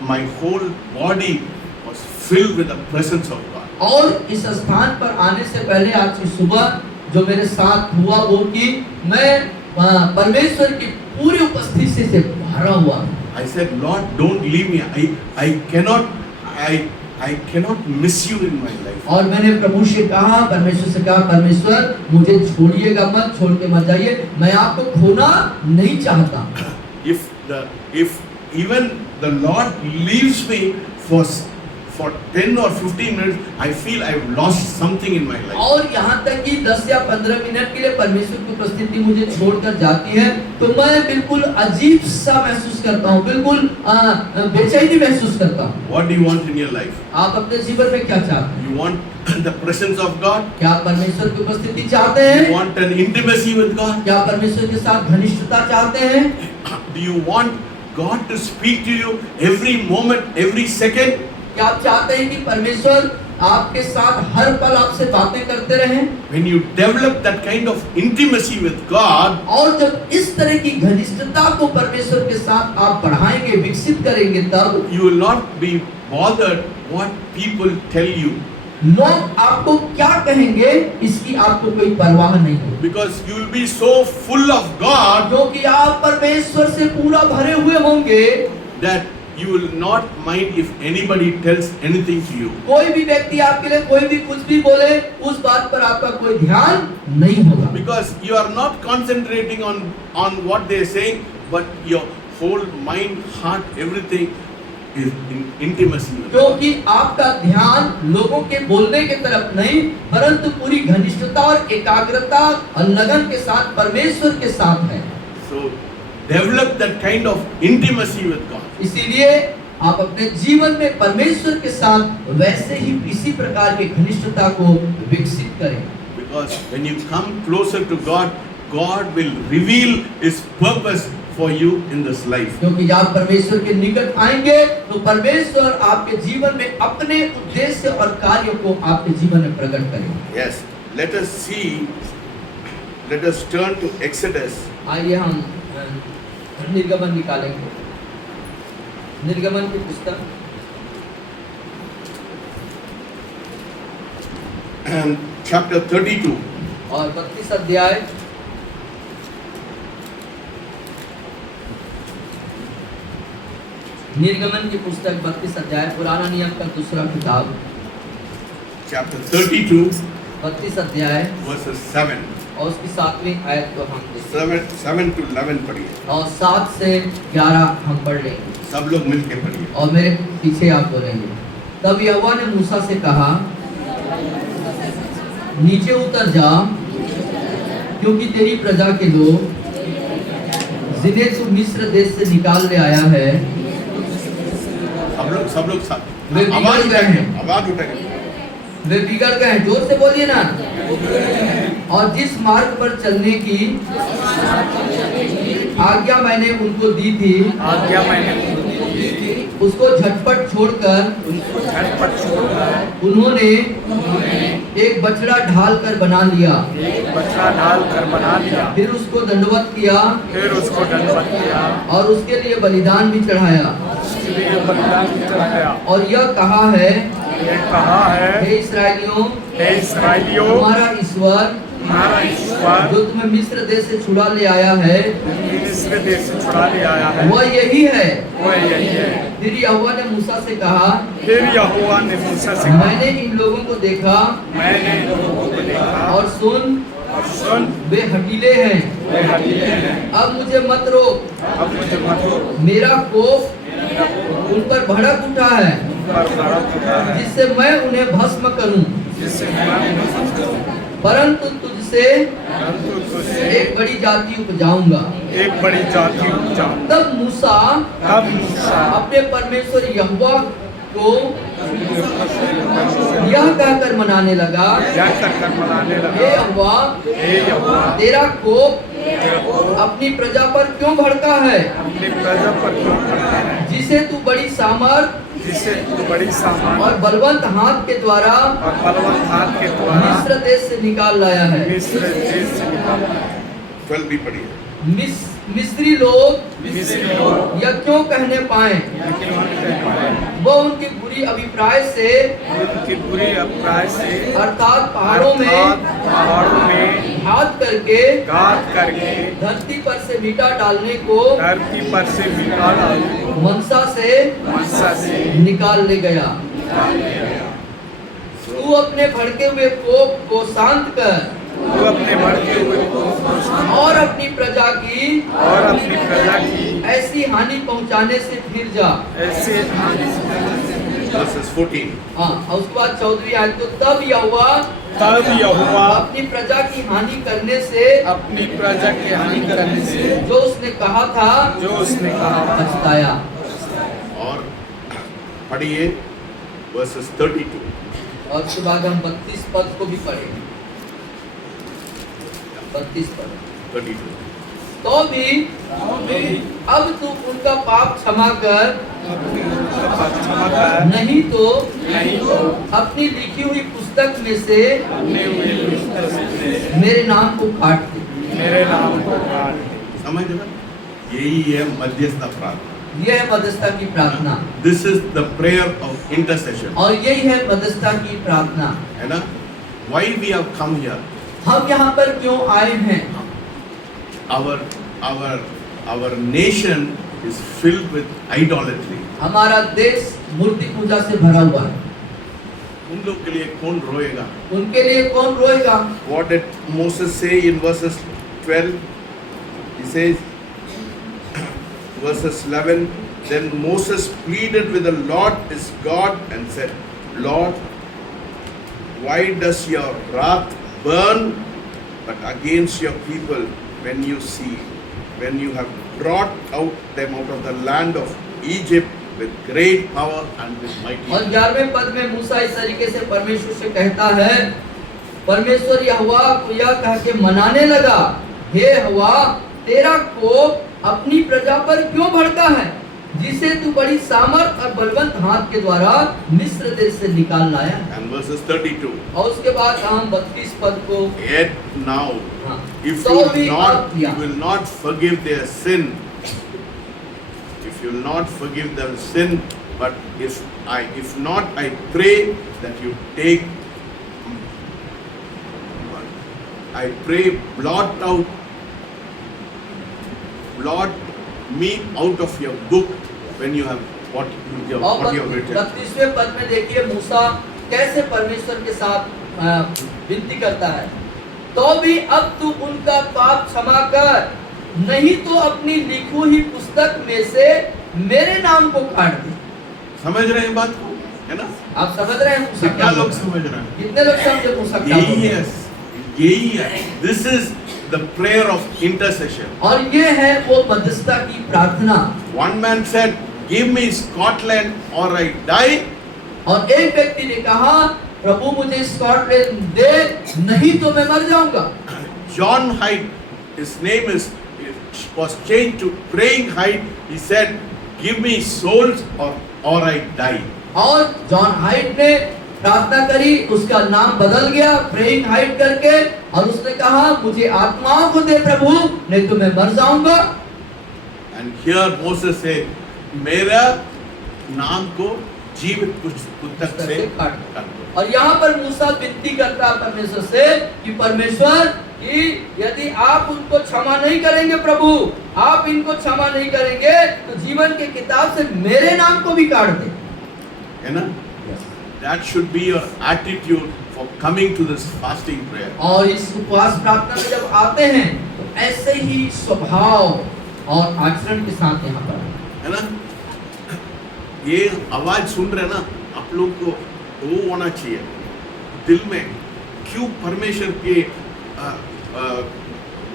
my whole body was filled with the presence of God. और इस स्थान पर आने से पहले आज की सुबह जो मेरे साथ हुआ वो कि मैं परमेश्वर की पूरी उपस्थिति से भरा हुआ। I said, Lord, don't leave me. I I cannot miss you in my life. और मैंने प्रभु से कहा, परमेश्वर से कहा, परमेश्वर मुझे छोड़िएगा मत, छोड़ के मत जाइए, मैं आपको खोना नहीं चाहता। If even the Lord leaves me for 10 or 15 minutes, I feel I've lost something in my life. और यहाँ तक कि 10 या 15 मिनट के लिए परमेश्वर की उपस्थिति मुझे छोड़कर जाती है, तो मैं बिल्कुल अजीब सा महसूस करता हूँ, बिल्कुल बेचैनी महसूस करता हूँ। What do you want in your life? आप अपने जीवन में क्या चाहते हैं? You want the presence of God? क्या आप परमेश्वर की उपस्थिति चाहते हैं? You want an intimacy with God? क्या परमेश्वर के साथ घनिष्ठता चाहते हैं? Do you want God to speak to you every moment, every second? क्या आप चाहते हैं कि परमेश्वर आपके साथ हर पल आपसे बातें करते रहें? When you develop that kind of intimacy with God, और जब इस तरह की घनिष्ठता को परमेश्वर के साथ आप बढ़ाएंगे, विकसित करेंगे, तब you will not be bothered what people tell you, लोग आपको क्या कहेंगे इसकी आपको कोई परवाह नहीं होगी, because you will be so full of God क्योंकि आप परमेश्वर से पूरा भरे हुए होंगे that you will not mind if anybody tells anything to you. कोई भी व्यक्ति आपके लिए कोई भी कुछ भी बोले, उस बात पर आपका कोई ध्यान नहीं होगा, Because you are not concentrating on what they are saying, but your whole mind, heart, everything is in intimacy with God. क्योंकि आपका ध्यान लोगों के बोलने के तरफ नहीं, परंतु पूरी घनिष्ठता और एकाग्रता और लगन के साथ परमेश्वर के साथ है। So develop that kind of intimacy with God. इसीलिए आप अपने जीवन में परमेश्वर के साथ वैसे ही इसी प्रकार की घनिष्ठता को विकसित करें। Because when you come closer to God, God will reveal His purpose for you in this life. क्योंकि जब आप परमेश्वर के निकट आएंगे तो परमेश्वर आपके जीवन में अपने उद्देश्य और कार्यों को आपके जीवन में प्रकट करेंगे। Yes, let us see, let us turn to Exodus. आइए हम निर्गमन निकालेंगे, निर्गमन की पुस्तक And chapter 32. और 32 अध्याय निर्गमन की पुस्तक 32 अध्याय, पुराना नियम का दूसरा किताब, Chapter 32, 32 अध्याय verses 7. और उसकी 7वीं आयत को हम देखें 7 to 11 पढ़िए। और 7 से 11 हम पढ़ लेंगे सब लोग मिलके पढ़िए। और मेरे पीछे आप बोलेंगे। तब यहोवा ने मूसा से कहा, नीचे उतर जा, क्योंकि तेरी प्रजा के लोग जिन्हें तू मिस्र देश से निकाल ले आया है, सब लोग वे आवाज बिगड़ गए हैं। आवाज उठाएंगे। वे बिगड़ गए हैं, जोर से बोलिए ना। और जिस मार्ग पर चलने की आज्ञा मैंने उनको दी थी, उसको झटपट छोड़कर उन्होंने एक बछड़ा ढाल कर बना लिया, फिर उसको दंडवत किया और उसके लिए बलिदान भी चढ़ाया। और यह कहा है, हे इस्राएलियों, तुम्हारा ईश्वर जो तुम्हें मिस्र देश से छुड़ा ले आया है, वह यही है। फिर यहोवा ने मूसा से कहा, मैंने इन लोगों को देखा और सुन, वे हठीले हैं। अब मुझे मत रोक, मेरा कोप उन पर भड़क उठा है, जिससे मैं उन्हें भस्म करूं। परंतु तुझसे एक बड़ी जाति उपजाऊंगा। तब मूसा अपने परमेश्वर यहोवा को यह कहकर मनाने लगा, हे यहोवा, तेरा कोप अपनी प्रजा पर क्यों भड़का है, जिसे तू बड़ी सामर्थ और बलवंत हाथ के द्वारा मिस्र देश से निकाल लाया है। 12 भी पढ़िए। मिस्री लोग यह क्यों कहने पाए, वो उनकी बुरी अभिप्राय से अर्थात पहाड़ों में घात करके धरती पर से मिटा डालने को मनसा से निकाल ले गया। तू अपने भड़के हुए कोप को शांत कर तू अपने भड़के हुए कोप को शांत और अपनी प्रजा की और अपनी प्रजा की ऐसी हानि पहुंचाने से फिर जा। ऐसे Verses 14. हाँ, और उसके बाद 14वीं आयत को तब यहोवा तब यहोवा अपनी प्रजा की हानि करने से अपनी प्रजा की हानि करने से जो उसने कहा था जो उसने कहा पछताया। और पढ़िए verses 32. और उसके बाद हम 32 पद को भी पढ़ेंगे। 32 पद 32. तो भी अब तू उनका पाप क्षमा कर, क्षमा कर नहीं तो नहीं तो अपनी लिखी हुई पुस्तक में से अपने हुए पुस्तक से मेरे नाम को काट दे। मेरे नाम को काट समझ रहे? यही है मध्यस्थ प्रार्थना. यह है मध्यस्थता की प्रार्थना This is the prayer of intercession. और यही है मध्यस्थता की प्रार्थना। है ना? Why we have come here? हम यहाँ पर क्यों आए हैं? Our nation is filled with idolatry. हमारा देश मूर्ति पूजा से भरा हुआ है। उन लोग के लिए कौन रोएगा? उनके लिए कौन रोएगा? What did Moses say in verses 12? He says, verses 11, then Moses pleaded with the Lord his God and said, Lord, why does your wrath burn but against your people when you have brought them out of the land of Egypt with great power and with mighty और hand? 11वें पद में मूसा इस तरीके से परमेश्वर से कहता है, परमेश्वर यहोवा को यह कह के मनाने लगा, हे यहोवा, तेरा कोप अपनी प्रजा पर क्यों भड़का है, जिसे तू बड़ी सामर्थ और बलवंत हाथ के द्वारा मिस्र देश से निकाल लाया। And verses 32. और उसके बाद हम 32 पद को Yet now, हाँ, if तो भी अब you will not forgive their sin, if you will not forgive their sin, but if not, I pray that you take, I pray, blot me out of your book when you have what you have written. 32वें पद में देखिए मूसा कैसे परमेश्वर के साथ विनती करता है, तो भी अब तू उनका पाप क्षमा कर, नहीं तो अपनी लिखी हुई पुस्तक में से मेरे नाम को काट दे। समझ रहे हैं बात को? है ना? आप समझ रहे हैं मूसा कितना क्या लोग बोल रहा है? समझ रहे हैं? कितने लोग समझे मूसा क्या बोल रहा है? यही है. This is the prayer of intercession. और ये है वो मध्यस्थता की प्रार्थना। One man said, "Give me Scotland or I die." और एक व्यक्ति ने कहा, प्रभु मुझे स्कॉटलैंड दे, नहीं तो मैं मर जाऊंगा। John Hyde, his name was changed to Praying Hyde. He said, "Give me souls or I die." और जॉन हाइट ने प्रार्थना करी, उसका नाम बदल गया प्रेइंग हाइट करके, और उसने कहा मुझे आत्माओं को दे प्रभु, नहीं तो मैं मर जाऊंगा। And here Moses said, मेरा नाम को जीवित पुस्तक से काट दो। और यहाँ पर मूसा विनती करता है परमेश्वर से कि परमेश्वर कि यदि आप उनको क्षमा नहीं करेंगे प्रभु, आप इनको क्षमा नहीं करेंगे तो जीवन के किताब से मेरे नाम को भी काट दे। है ना? That should be your attitude for coming to this fasting prayer. और इस उपवास प्रार्थना में जब आते हैं तो ऐसे ही स्वभाव और आचरण के साथ यहाँ पर, है ना? ये आवाज सुन रहे ना आप लोग को, वो होना चाहिए दिल में, क्यों परमेश्वर के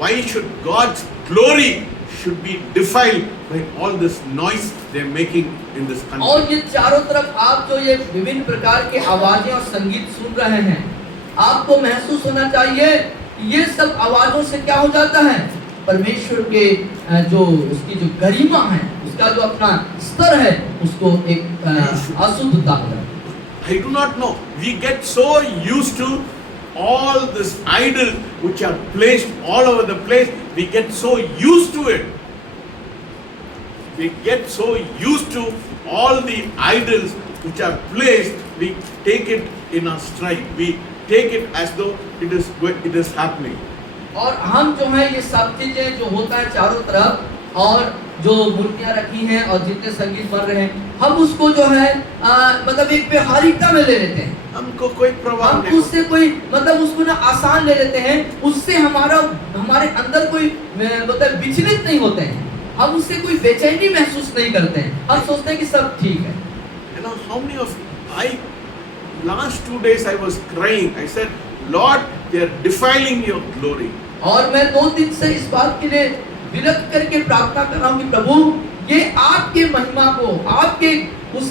why should God's glory should be defiled by all this noise they're making in this country. और ये चारों तरफ आप जो ये विभिन्न प्रकार के आवाजें और संगीत सुन रहे हैं, आपको महसूस होना चाहिए ये सब आवाजों से क्या हो जाता है, परमेश्वर के जो उसकी जो गरिमा है, उसका जो अपना स्तर है, उसको एक अशुद्धता हो जाती है। I do not know. We get so used to all this idols which are placed all over the place. We get so used to it. We get so used to all the idols which are placed. We take it in our stride. We take it as though it is happening. और हम जो है ये सब चीजें जो होता है चारों तरफ, और जो मूर्तियां रखी हैं और जितने संगीत बन रहे हैं, हम उसको जो है मतलब एक व्यवहारिकता में ले लेते हैं। हमको कोई प्रभाव हम नहीं होता। उससे कोई मतलब उसको ना आसान ले लेते हैं, उससे हमारे अंदर कोई मतलब विचलित नहीं होते हैं, हम उससे कोई बेचैनी महसूस नहीं करते हैं, हम सोचते हैं कि सब ठीक है। You know how many of last 2 days I was crying. I said, Lord, they are defiling your glory. और मैं 2 दिन से इस बात के लिए विनत करके प्रार्थना कर रहा हूँ कि प्रभु ये आपके महिमा को, आपके उस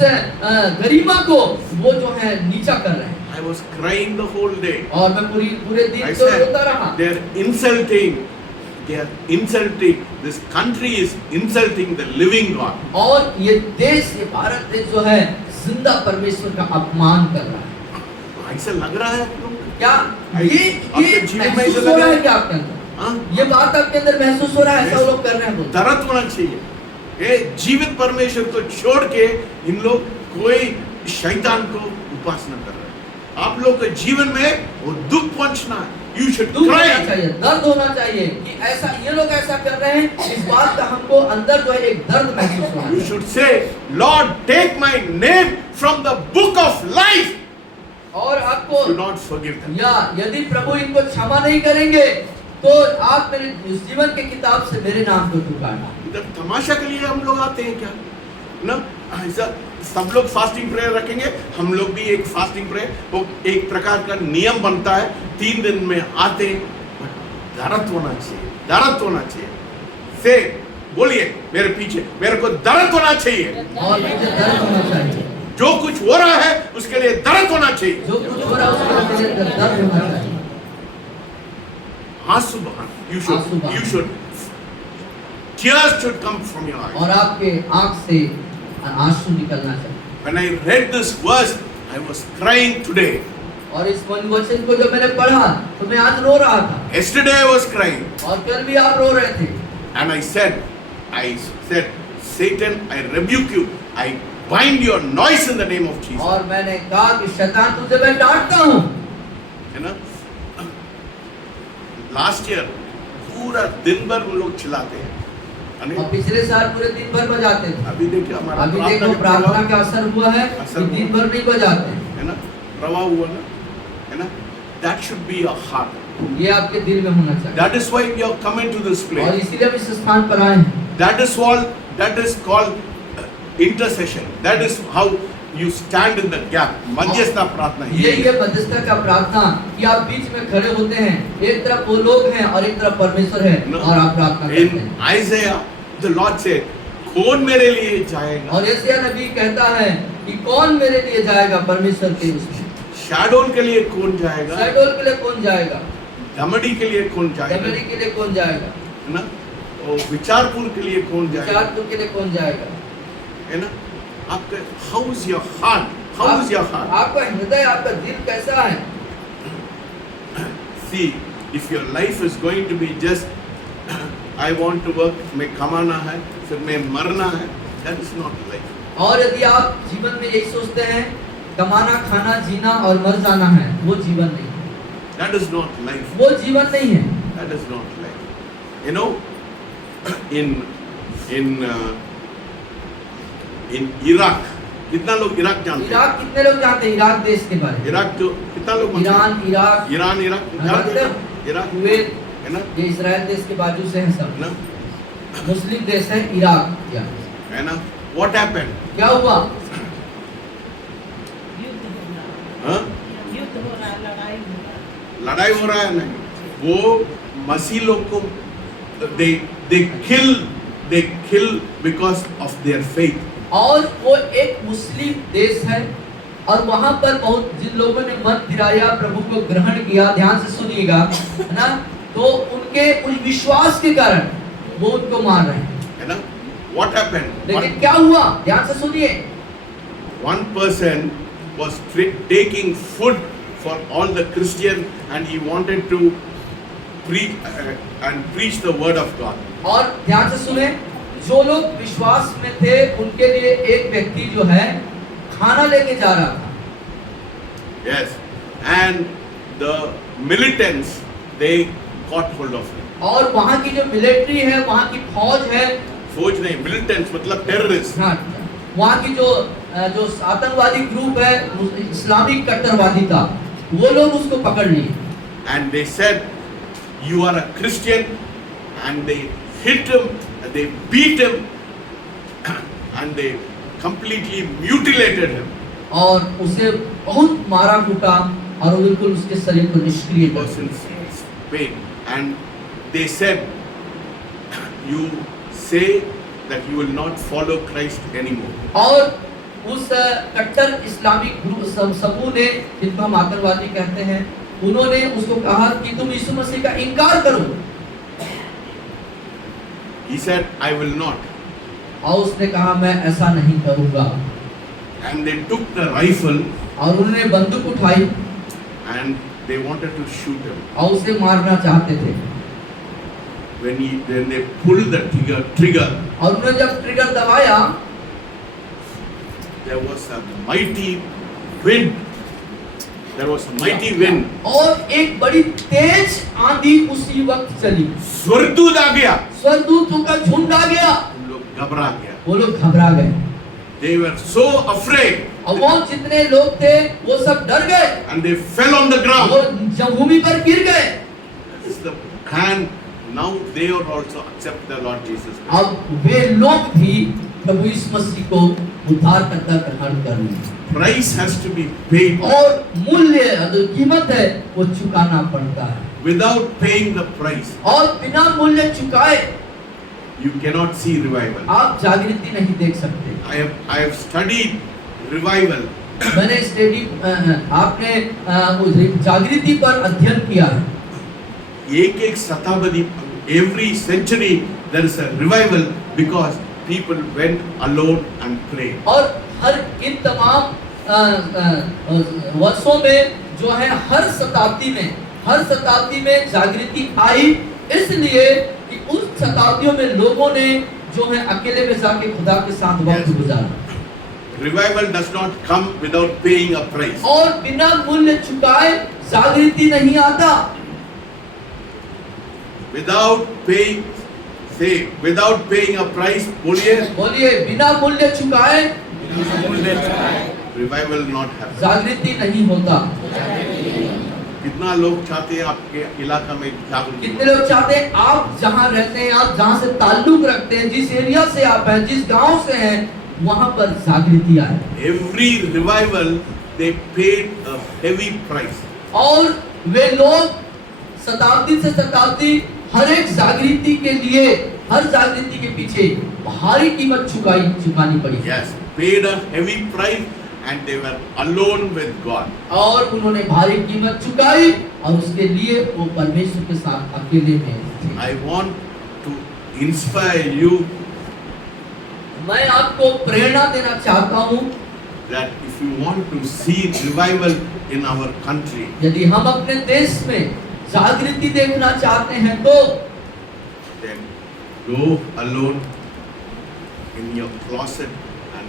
गरिमा को वो जो है नीचा कर रहे हैं। I was crying the whole day. और मैं पूरे I दिन तो रोता रहा। said, they are insulting. This country is insulting the living God. और ये देश, ये भारत देश जो है जिंदा परमेश्वर का अपमान कर रहा है। ऐसा लग रहा है आप लोगों को? क्या आपके जीवन में महसूस ऐसा हो लग रहा रहा है है? क्या आपके अंदर? हाँ? ये बात आपके अंदर महसूस हो रहा है? ऐसा वो लोग कर रहे हैं बोलते हैं। दर्द होना चाहिए। ये जीवित परमेश्वर को छोड़ के इन लोग कोई शैतान को उपासना कर रहे हैं। आप लोग के जीवन में वो दुख पहुंचना है। You should दुख होना cry. चाहिए, दर्द होना चाहिए कि ऐसा ये लोग ऐसा कर रहे हैं, इस बात का हमको अंदर जो है एक दर्द महसूस होना You चाहिए। should say, Lord, take my name from the book of life. और आपको Do not forgive them. या यदि प्रभु इनको क्षमा नहीं करेंगे तो आप मेरे जीवन के किताब से मेरे नाम को चुकाना। इधर तमाशा के लिए हम लोग आते हैं क्या? ना ऐसा सब लोग फास्टिंग प्रेयर रखेंगे, हम लोग भी एक फास्टिंग प्रेयर, वो एक प्रकार का नियम बनता है, 3 दिन में आते हैं। दर्द होना चाहिए, दर्द होना चाहिए। से बोलिए मेरे पीछे, मेरे को दर्द होना चाहिए। और मुझे दर्द होना चाहिए, जो कुछ हो रहा है उसके लिए दर्द होना चाहिए। जो कुछ हो रहा है उसके लिए मेरे दर्द होना चाहिए। आंसू बहाना, आंसू बहाना। you should tears should come from your eyes. और आपके आंख से आंसू निकलना चाहिए। When I read this verse, I was crying today. और इस वचन को जब मैंने पढ़ा तो मैं आज रो रहा था। Yesterday I was crying. और कल भी आप रो रहे थे। And I said, Satan, I rebuke you. I bind your noise in the name of Jesus. और मैंने कहा कि शैतान तुझे मैं डांटता हूँ। है ना? Last year पूरा दिन भर वो लोग चिल्लाते हैं। और पिछले साल पूरे दिन भर बजाते थे। अभी देखिए हमारा अभी देखो प्रार्थना का असर हुआ है कि दिन भर नहीं बजाते। है ना? प्रभाव हुआ ना? है ना? That should be your heart. ये आपके दिल में होना चाहिए। That is why we are coming to this और place. इसीलिए हम इस स्थान पर आए हैं। That is called intercession. That is how you stand in the gap. मध्यस्थता प्रार्थना यही है मध्यस्थता का प्रार्थना कि आप बीच में खड़े होते हैं, एक तरफ वो लोग हैं और एक तरफ परमेश्वर है और आप प्रार्थना करते In हैं। Isaiah, the Lord said, कौन मेरे लिए जाएगा? और यशायाह नबी कहता है कि कौन मेरे लिए जाएगा परमेश्वर के उसमें। शैडोल के लिए कौन जाएगा? शैडोल के लिए कौन जाएगा? दमड़ी के लिए कौन जाएगा? दमड़ी के लिए कौन जाएगा? है ना? और विचारपुर के लिए कौन जाएगा? विचारपुर के लिए कौन जाएगा? है ना? आपका how is your heart? How is your heart? आपका हृदय, आपका दिल कैसा है? See, if your life is going to be just I want to work, मैं कमाना है, फिर मैं मरना है, that is not life. और यदि आप जीवन में यही सोचते हैं कमाना, खाना, जीना और मर जाना है, वो जीवन नहीं है। That is not life. वो जीवन नहीं है। That is not life. You know, in Iraq, कितना लोग इराक जानते हैं? इराक कितने लोग जानते हैं? इराक देश के बारे में? इराक जो कितना लोग जानते हैं? ईरान, इराक जानते हैं? इराक कुवैत, है ना? ये इजराइल देश के बाजू से हैं सब। है ना? मुस्लिम देश है इराक। है ना? What happened? क्या हुआ? हाँ? लड़ाई हो रहा है नहीं, वो मसीह लोग को they kill because of their faith. और वो एक मुस्लिम देश है और वहां पर बहुत जिन लोगों ने मन फिराया, प्रभु को ग्रहण किया, ध्यान से सुनिएगा, है ना, तो उनके उस विश्वास के कारण वो उनको मार रहे हैं। है ना? What happened? लेकिन क्या हुआ? ध्यान से सुनिए। One person was taking food for all the Christians and he wanted to preach the word of God. और ध्यान से सुने, जो लोग विश्वास में थे उनके लिए एक व्यक्ति जो है खाना लेके जा रहा था। Yes, and the militants they caught hold of him. और वहाँ की जो मिलिट्री है, वहाँ की फौज है, फौज नहीं, मिलिटेंट्स मतलब टेररिस्ट. हाँ, वहाँ की जो आतंकवादी ग्रुप है, इस्लामिक कट्टरवादी था, वो लोग उसको पकड़ लिए. And they said, you are a Christian, and they hit him, they beat him, and they completely mutilated him. और उसे बहुत मारा कूटा और वो बिल्कुल उसके शरीर को निष्क्रिय He कर was in दिया. pain. And they said, you say that you will not follow Christ anymore. और उस कट्टर इस्लामिक ग्रुप समूह ने, जिनको हम आतंकवादी कहते हैं, उन्होंने उसको कहा कि तुम यीशु मसीह का इनकार करो. He said, I will not. और उसने कहा मैं ऐसा नहीं करूंगा. And they took the rifle और उन्होंने बंदूक उठाई and they wanted to shoot him. और उसे मारना चाहते थे. When they pulled the trigger, और उन्होंने जब ट्रिगर दबाया, there was a mighty wind. There was a mighty wind. और एक बड़ी तेज आंधी उसी वक्त चली. स्वर्गदूत आ गया. स्वर्गदूतों का झुंड आ गया. उन लोग घबरा गया. वो लोग घबरा गए. They were so afraid और वो जितने लोग थे वो सब डर गए. and they fell on the वो ground. जमीन पर गिर गए. This is the hand. Now they are also accept the Lord Jesus Christ. अब वे लोग भी प्रभु यीशु मसीह को उद्धारकर्ता ग्रहण कर लिए. Price has to be paid. और मूल्य जो कीमत है वो चुकाना पड़ता है. Without paying the price, और बिना मूल्य चुकाए you cannot see revival. आप जागृति नहीं देख सकते. I have studied revival. मैंने स्टडी आपने उस जागृति पर अध्ययन किया है. एक शताब्दी, every century there is a revival because people went alone and prayed. और हर इन तमाम वर्षों में जो है हर शताब्दी में जागृति आई, इसलिए कि उस शताब्दियों में लोगों ने जो है अकेले में जाके खुदा के साथ वक्त Yes. गुजारा. Revival does not come without paying a price. और बिना मूल्य चुकाए जागृति नहीं आता. Without paying, say, without paying a price, बोलिए बिना मूल्य चुकाए revival not happen. जागृति नहीं होता. कितना लोग चाहते हैं आपके इलाका में जागृति? कितने लोग चाहते हैं आप जहाँ रहते हैं, आप जहाँ से ताल्लुक रखते हैं, जिस एरिया से आप हैं, जिस गांव से हैं, वहाँ पर जागृति आए. Every revival they paid a heavy price. और वे लोग शताब्दी से शताब्दी हर एक जागृति के लिए, हर जागृति के पीछे भारी कीमत चुकानी पड़ी. Yes, paid a heavy price and they were alone with God. और उन्होंने भारी कीमत चुकाई और उसके लिए वो परमेश्वर के साथ अकेले में थे. I want to inspire you मैं आपको प्रेरणा देना चाहता हूँ, that if you want to see revival in our country, यदि हम अपने देश में जागृति देखना चाहते हैं तो then go alone in your closet and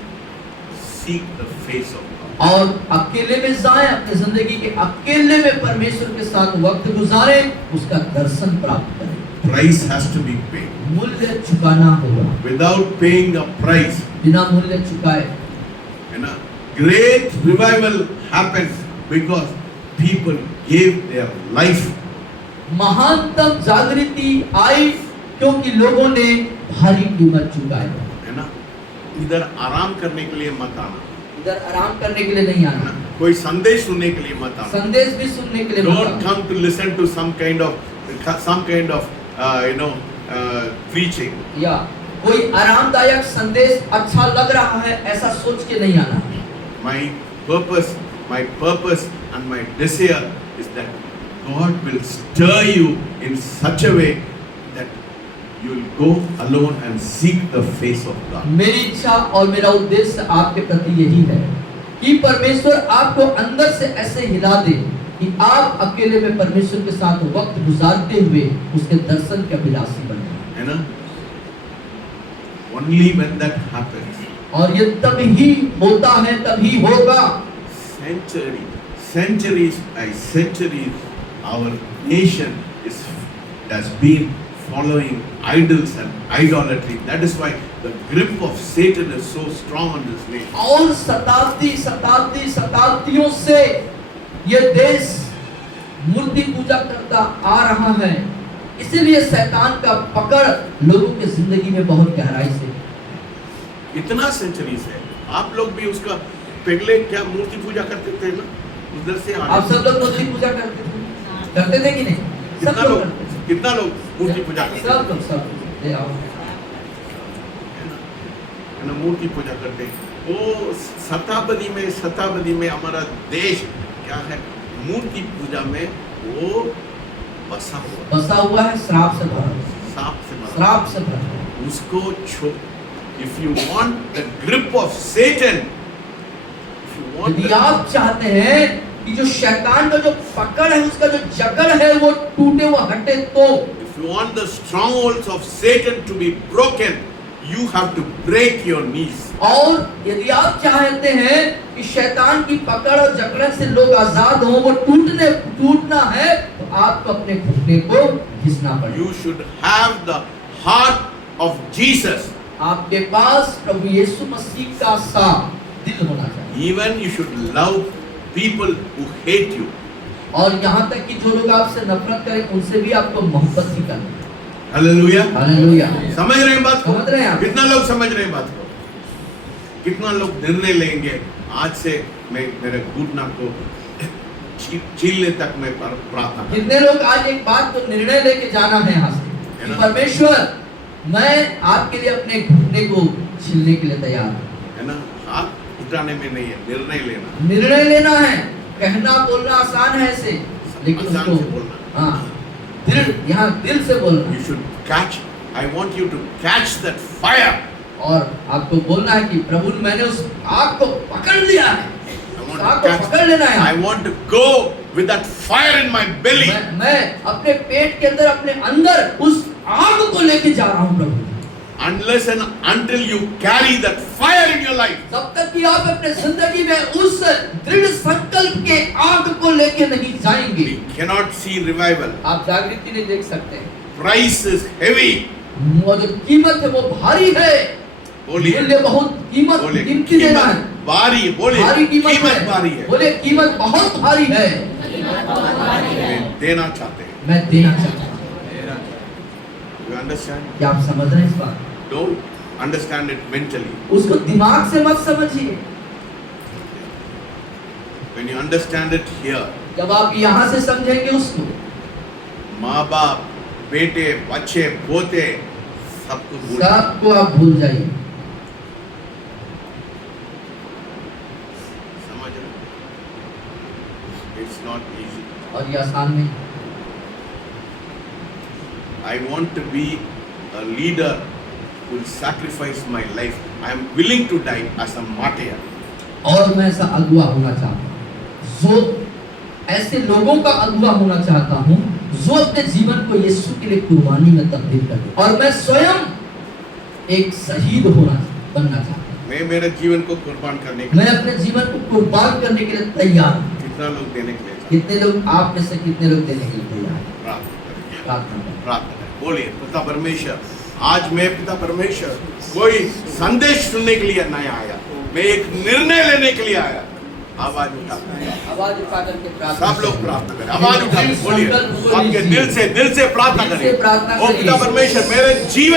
seek the face of God. और अकेले में जाएं, अपने जिंदगी के अकेले में परमेश्वर के साथ वक्त गुजारें, उसका दर्शन प्राप्त करें. Price has to be paid. मूल्य चुकाना होगा. Without paying a price, बिना मूल्य चुकाए great revival happens because people gave their life. महानतम जागृति आई क्योंकि लोगों ने भारी कीमत चुकाई. है ना? इधर आराम करने के लिए मत आना. इधर आराम करने के लिए नहीं है आना. ना? कोई संदेश सुनने के लिए मत आना. संदेश भी सुनने के लिए मत Don't आना. come to listen to some kind of preaching. या कोई आरामदायक संदेश अच्छा लग रहा है ऐसा सोच के नहीं आना. My purpose and my desire is that God will stir you in such a way that you will go alone and seek the face of God. मेरी इच्छा और मेरा उद्देश्य आपके प्रति यही है कि परमेश्वर आपको अंदर से ऐसे हिला दे कि आप अकेले में परमेश्वर के साथ वक्त गुजारते हुए उसके दर्शन के अभिलाषी बने. है ना? Only when that happens, और ये तभी होता है, तभी होगा. centuries by centuries, our nation has been following idols and idolatry. That is why the grip of Satan is so strong on this nation. और शताब्दियों से ये देश मूर्ति पूजा करता आ रहा है, इसीलिए शैतान का पकड़ लोगों की जिंदगी में बहुत गहराई से। इतना सेंचुरी से आप लोग भी उसका पहले क्या मूर्ति पूजा करते थे ना, उधर से आप सब लोग मूर्ति पूजा करते थे कि नहीं? सब लोग करते थे। कितना लोग मूर्ति पूजा करते थे? सब ले आओ है ना, मूर्ति पूजा करते। वो शताब्दी में हमारा देश क्या है, मूर्ति पूजा में वो बसा हुआ है, श्राप से भरा, श्राप से भरा। उसको if you want the grip of Satan, यदि आप चाहते हैं कि जो शैतान का जो पकड़ है, उसका जो जकड़ है वो टूटे, वो हटे, तो if you want the strongholds of Satan to be broken, you have to break your knees. और यदि आप चाहते हैं कि शैतान की पकड़ और जकड़ से लोग आजाद हों, वो टूटना है, तो आपको अपने घुटने को घिसना पड़ेगा। You should have the heart of Jesus. आपके पास प्रभु यीशु मसीह का सा दिल होना चाहिए। Even you should love people who hate you. और यहाँ तक कि जो लोग आपसे नफरत करें, उनसे भी आपको मोहब्बत ही करनी है। Hallelujah, hallelujah. समझ रहे हैं बात को? समझ रहे हैं आप? कितना लोग समझ रहे हैं बात को? कितना लोग निर्णय लेंगे आज से मैं मेरे घुटना को छीलने तक मैं प्रार्थना? कितने लोग आज एक बात को निर्णय लेके जाना है यहाँ से कि परमेश्वर, मैं आपके लिए अपने घुटने को छीलने के लिए तैयार हूँ। है ना, हाथ उठाने में नहीं है, निर्णय लेना है। कहना बोलना आसान है ऐसे, लेकिन आसान उसको से बोलना, हाँ, यहाँ दिल से बोलना। You should catch. I want you to catch that fire. और आपको बोलना है कि प्रभु, मैंने उस आग को पकड़ लिया है, उस आग को पकड़ लेना है। I want to go with that fire in my belly. मैं अपने पेट के अंदर, अपने अंदर उस आग को लेके जा रहा हूँ प्रभु। Unless and until you carry that fire in your life, तब तक कि आप अपने जिंदगी में उस दृढ़ संकल्प के आग को लेके नहीं जाएंगे, we cannot see revival. आप जागृति नहीं देख सकते। Price is heavy. वो जो कीमत है वो भारी है। बोलिए, मूल्य बहुत कीमती देना है। भारी, बोलिए, भारी कीमत भारी है। बोले कीमत बहुत भारी है। मैं देना चाहते हैं। मैं देना चाहता हूँ। You understand? क्या आप समझ रहे हैं इस बात? Don't understand it mentally. उसको दिमाग से मत समझिए। When you understand it here, जब आप यहाँ से समझेंगे उसको, माँ बाप, बेटे, बच्चे, पोते, सबको आप भूल जाइए। समझ रहे? It's not easy. और ये आसान नहीं। I want to be a leader who will sacrifice my life. I am willing to die as a martyr. और मैं ऐसा अगुआ होना चाहता हूँ, जो ऐसे लोगों का अगुआ होना चाहता हूँ जो अपने जीवन को यीशु के लिए कुर्बानी में तब्दील कर दे। और मैं स्वयं एक शहीद बनना चाहता हूँ। मैं मेरे जीवन को कुर्बान करने के मैं अपने जीवन को कुर्बान करने के लिए तैयार हूँ। कितना लोग देने के लिए? कितने लोग, आप में से कितने लोग देने के लिए तैयार हैं? प्रार्थना करें। बोलिए, पिता परमेश्वर, आज मैं पिता परमेश्वर कोई संदेश सुनने के लिए नहीं आया, मैं एक निर्णय लेने के लिए आया। आवाज उठा करके प्रार्थना, सब लोग प्रार्थना करें, आवाज उठा बोलिए, आपके दिल से प्रार्थना करें। ओ पिता परमेश्वर, मेरे जीवन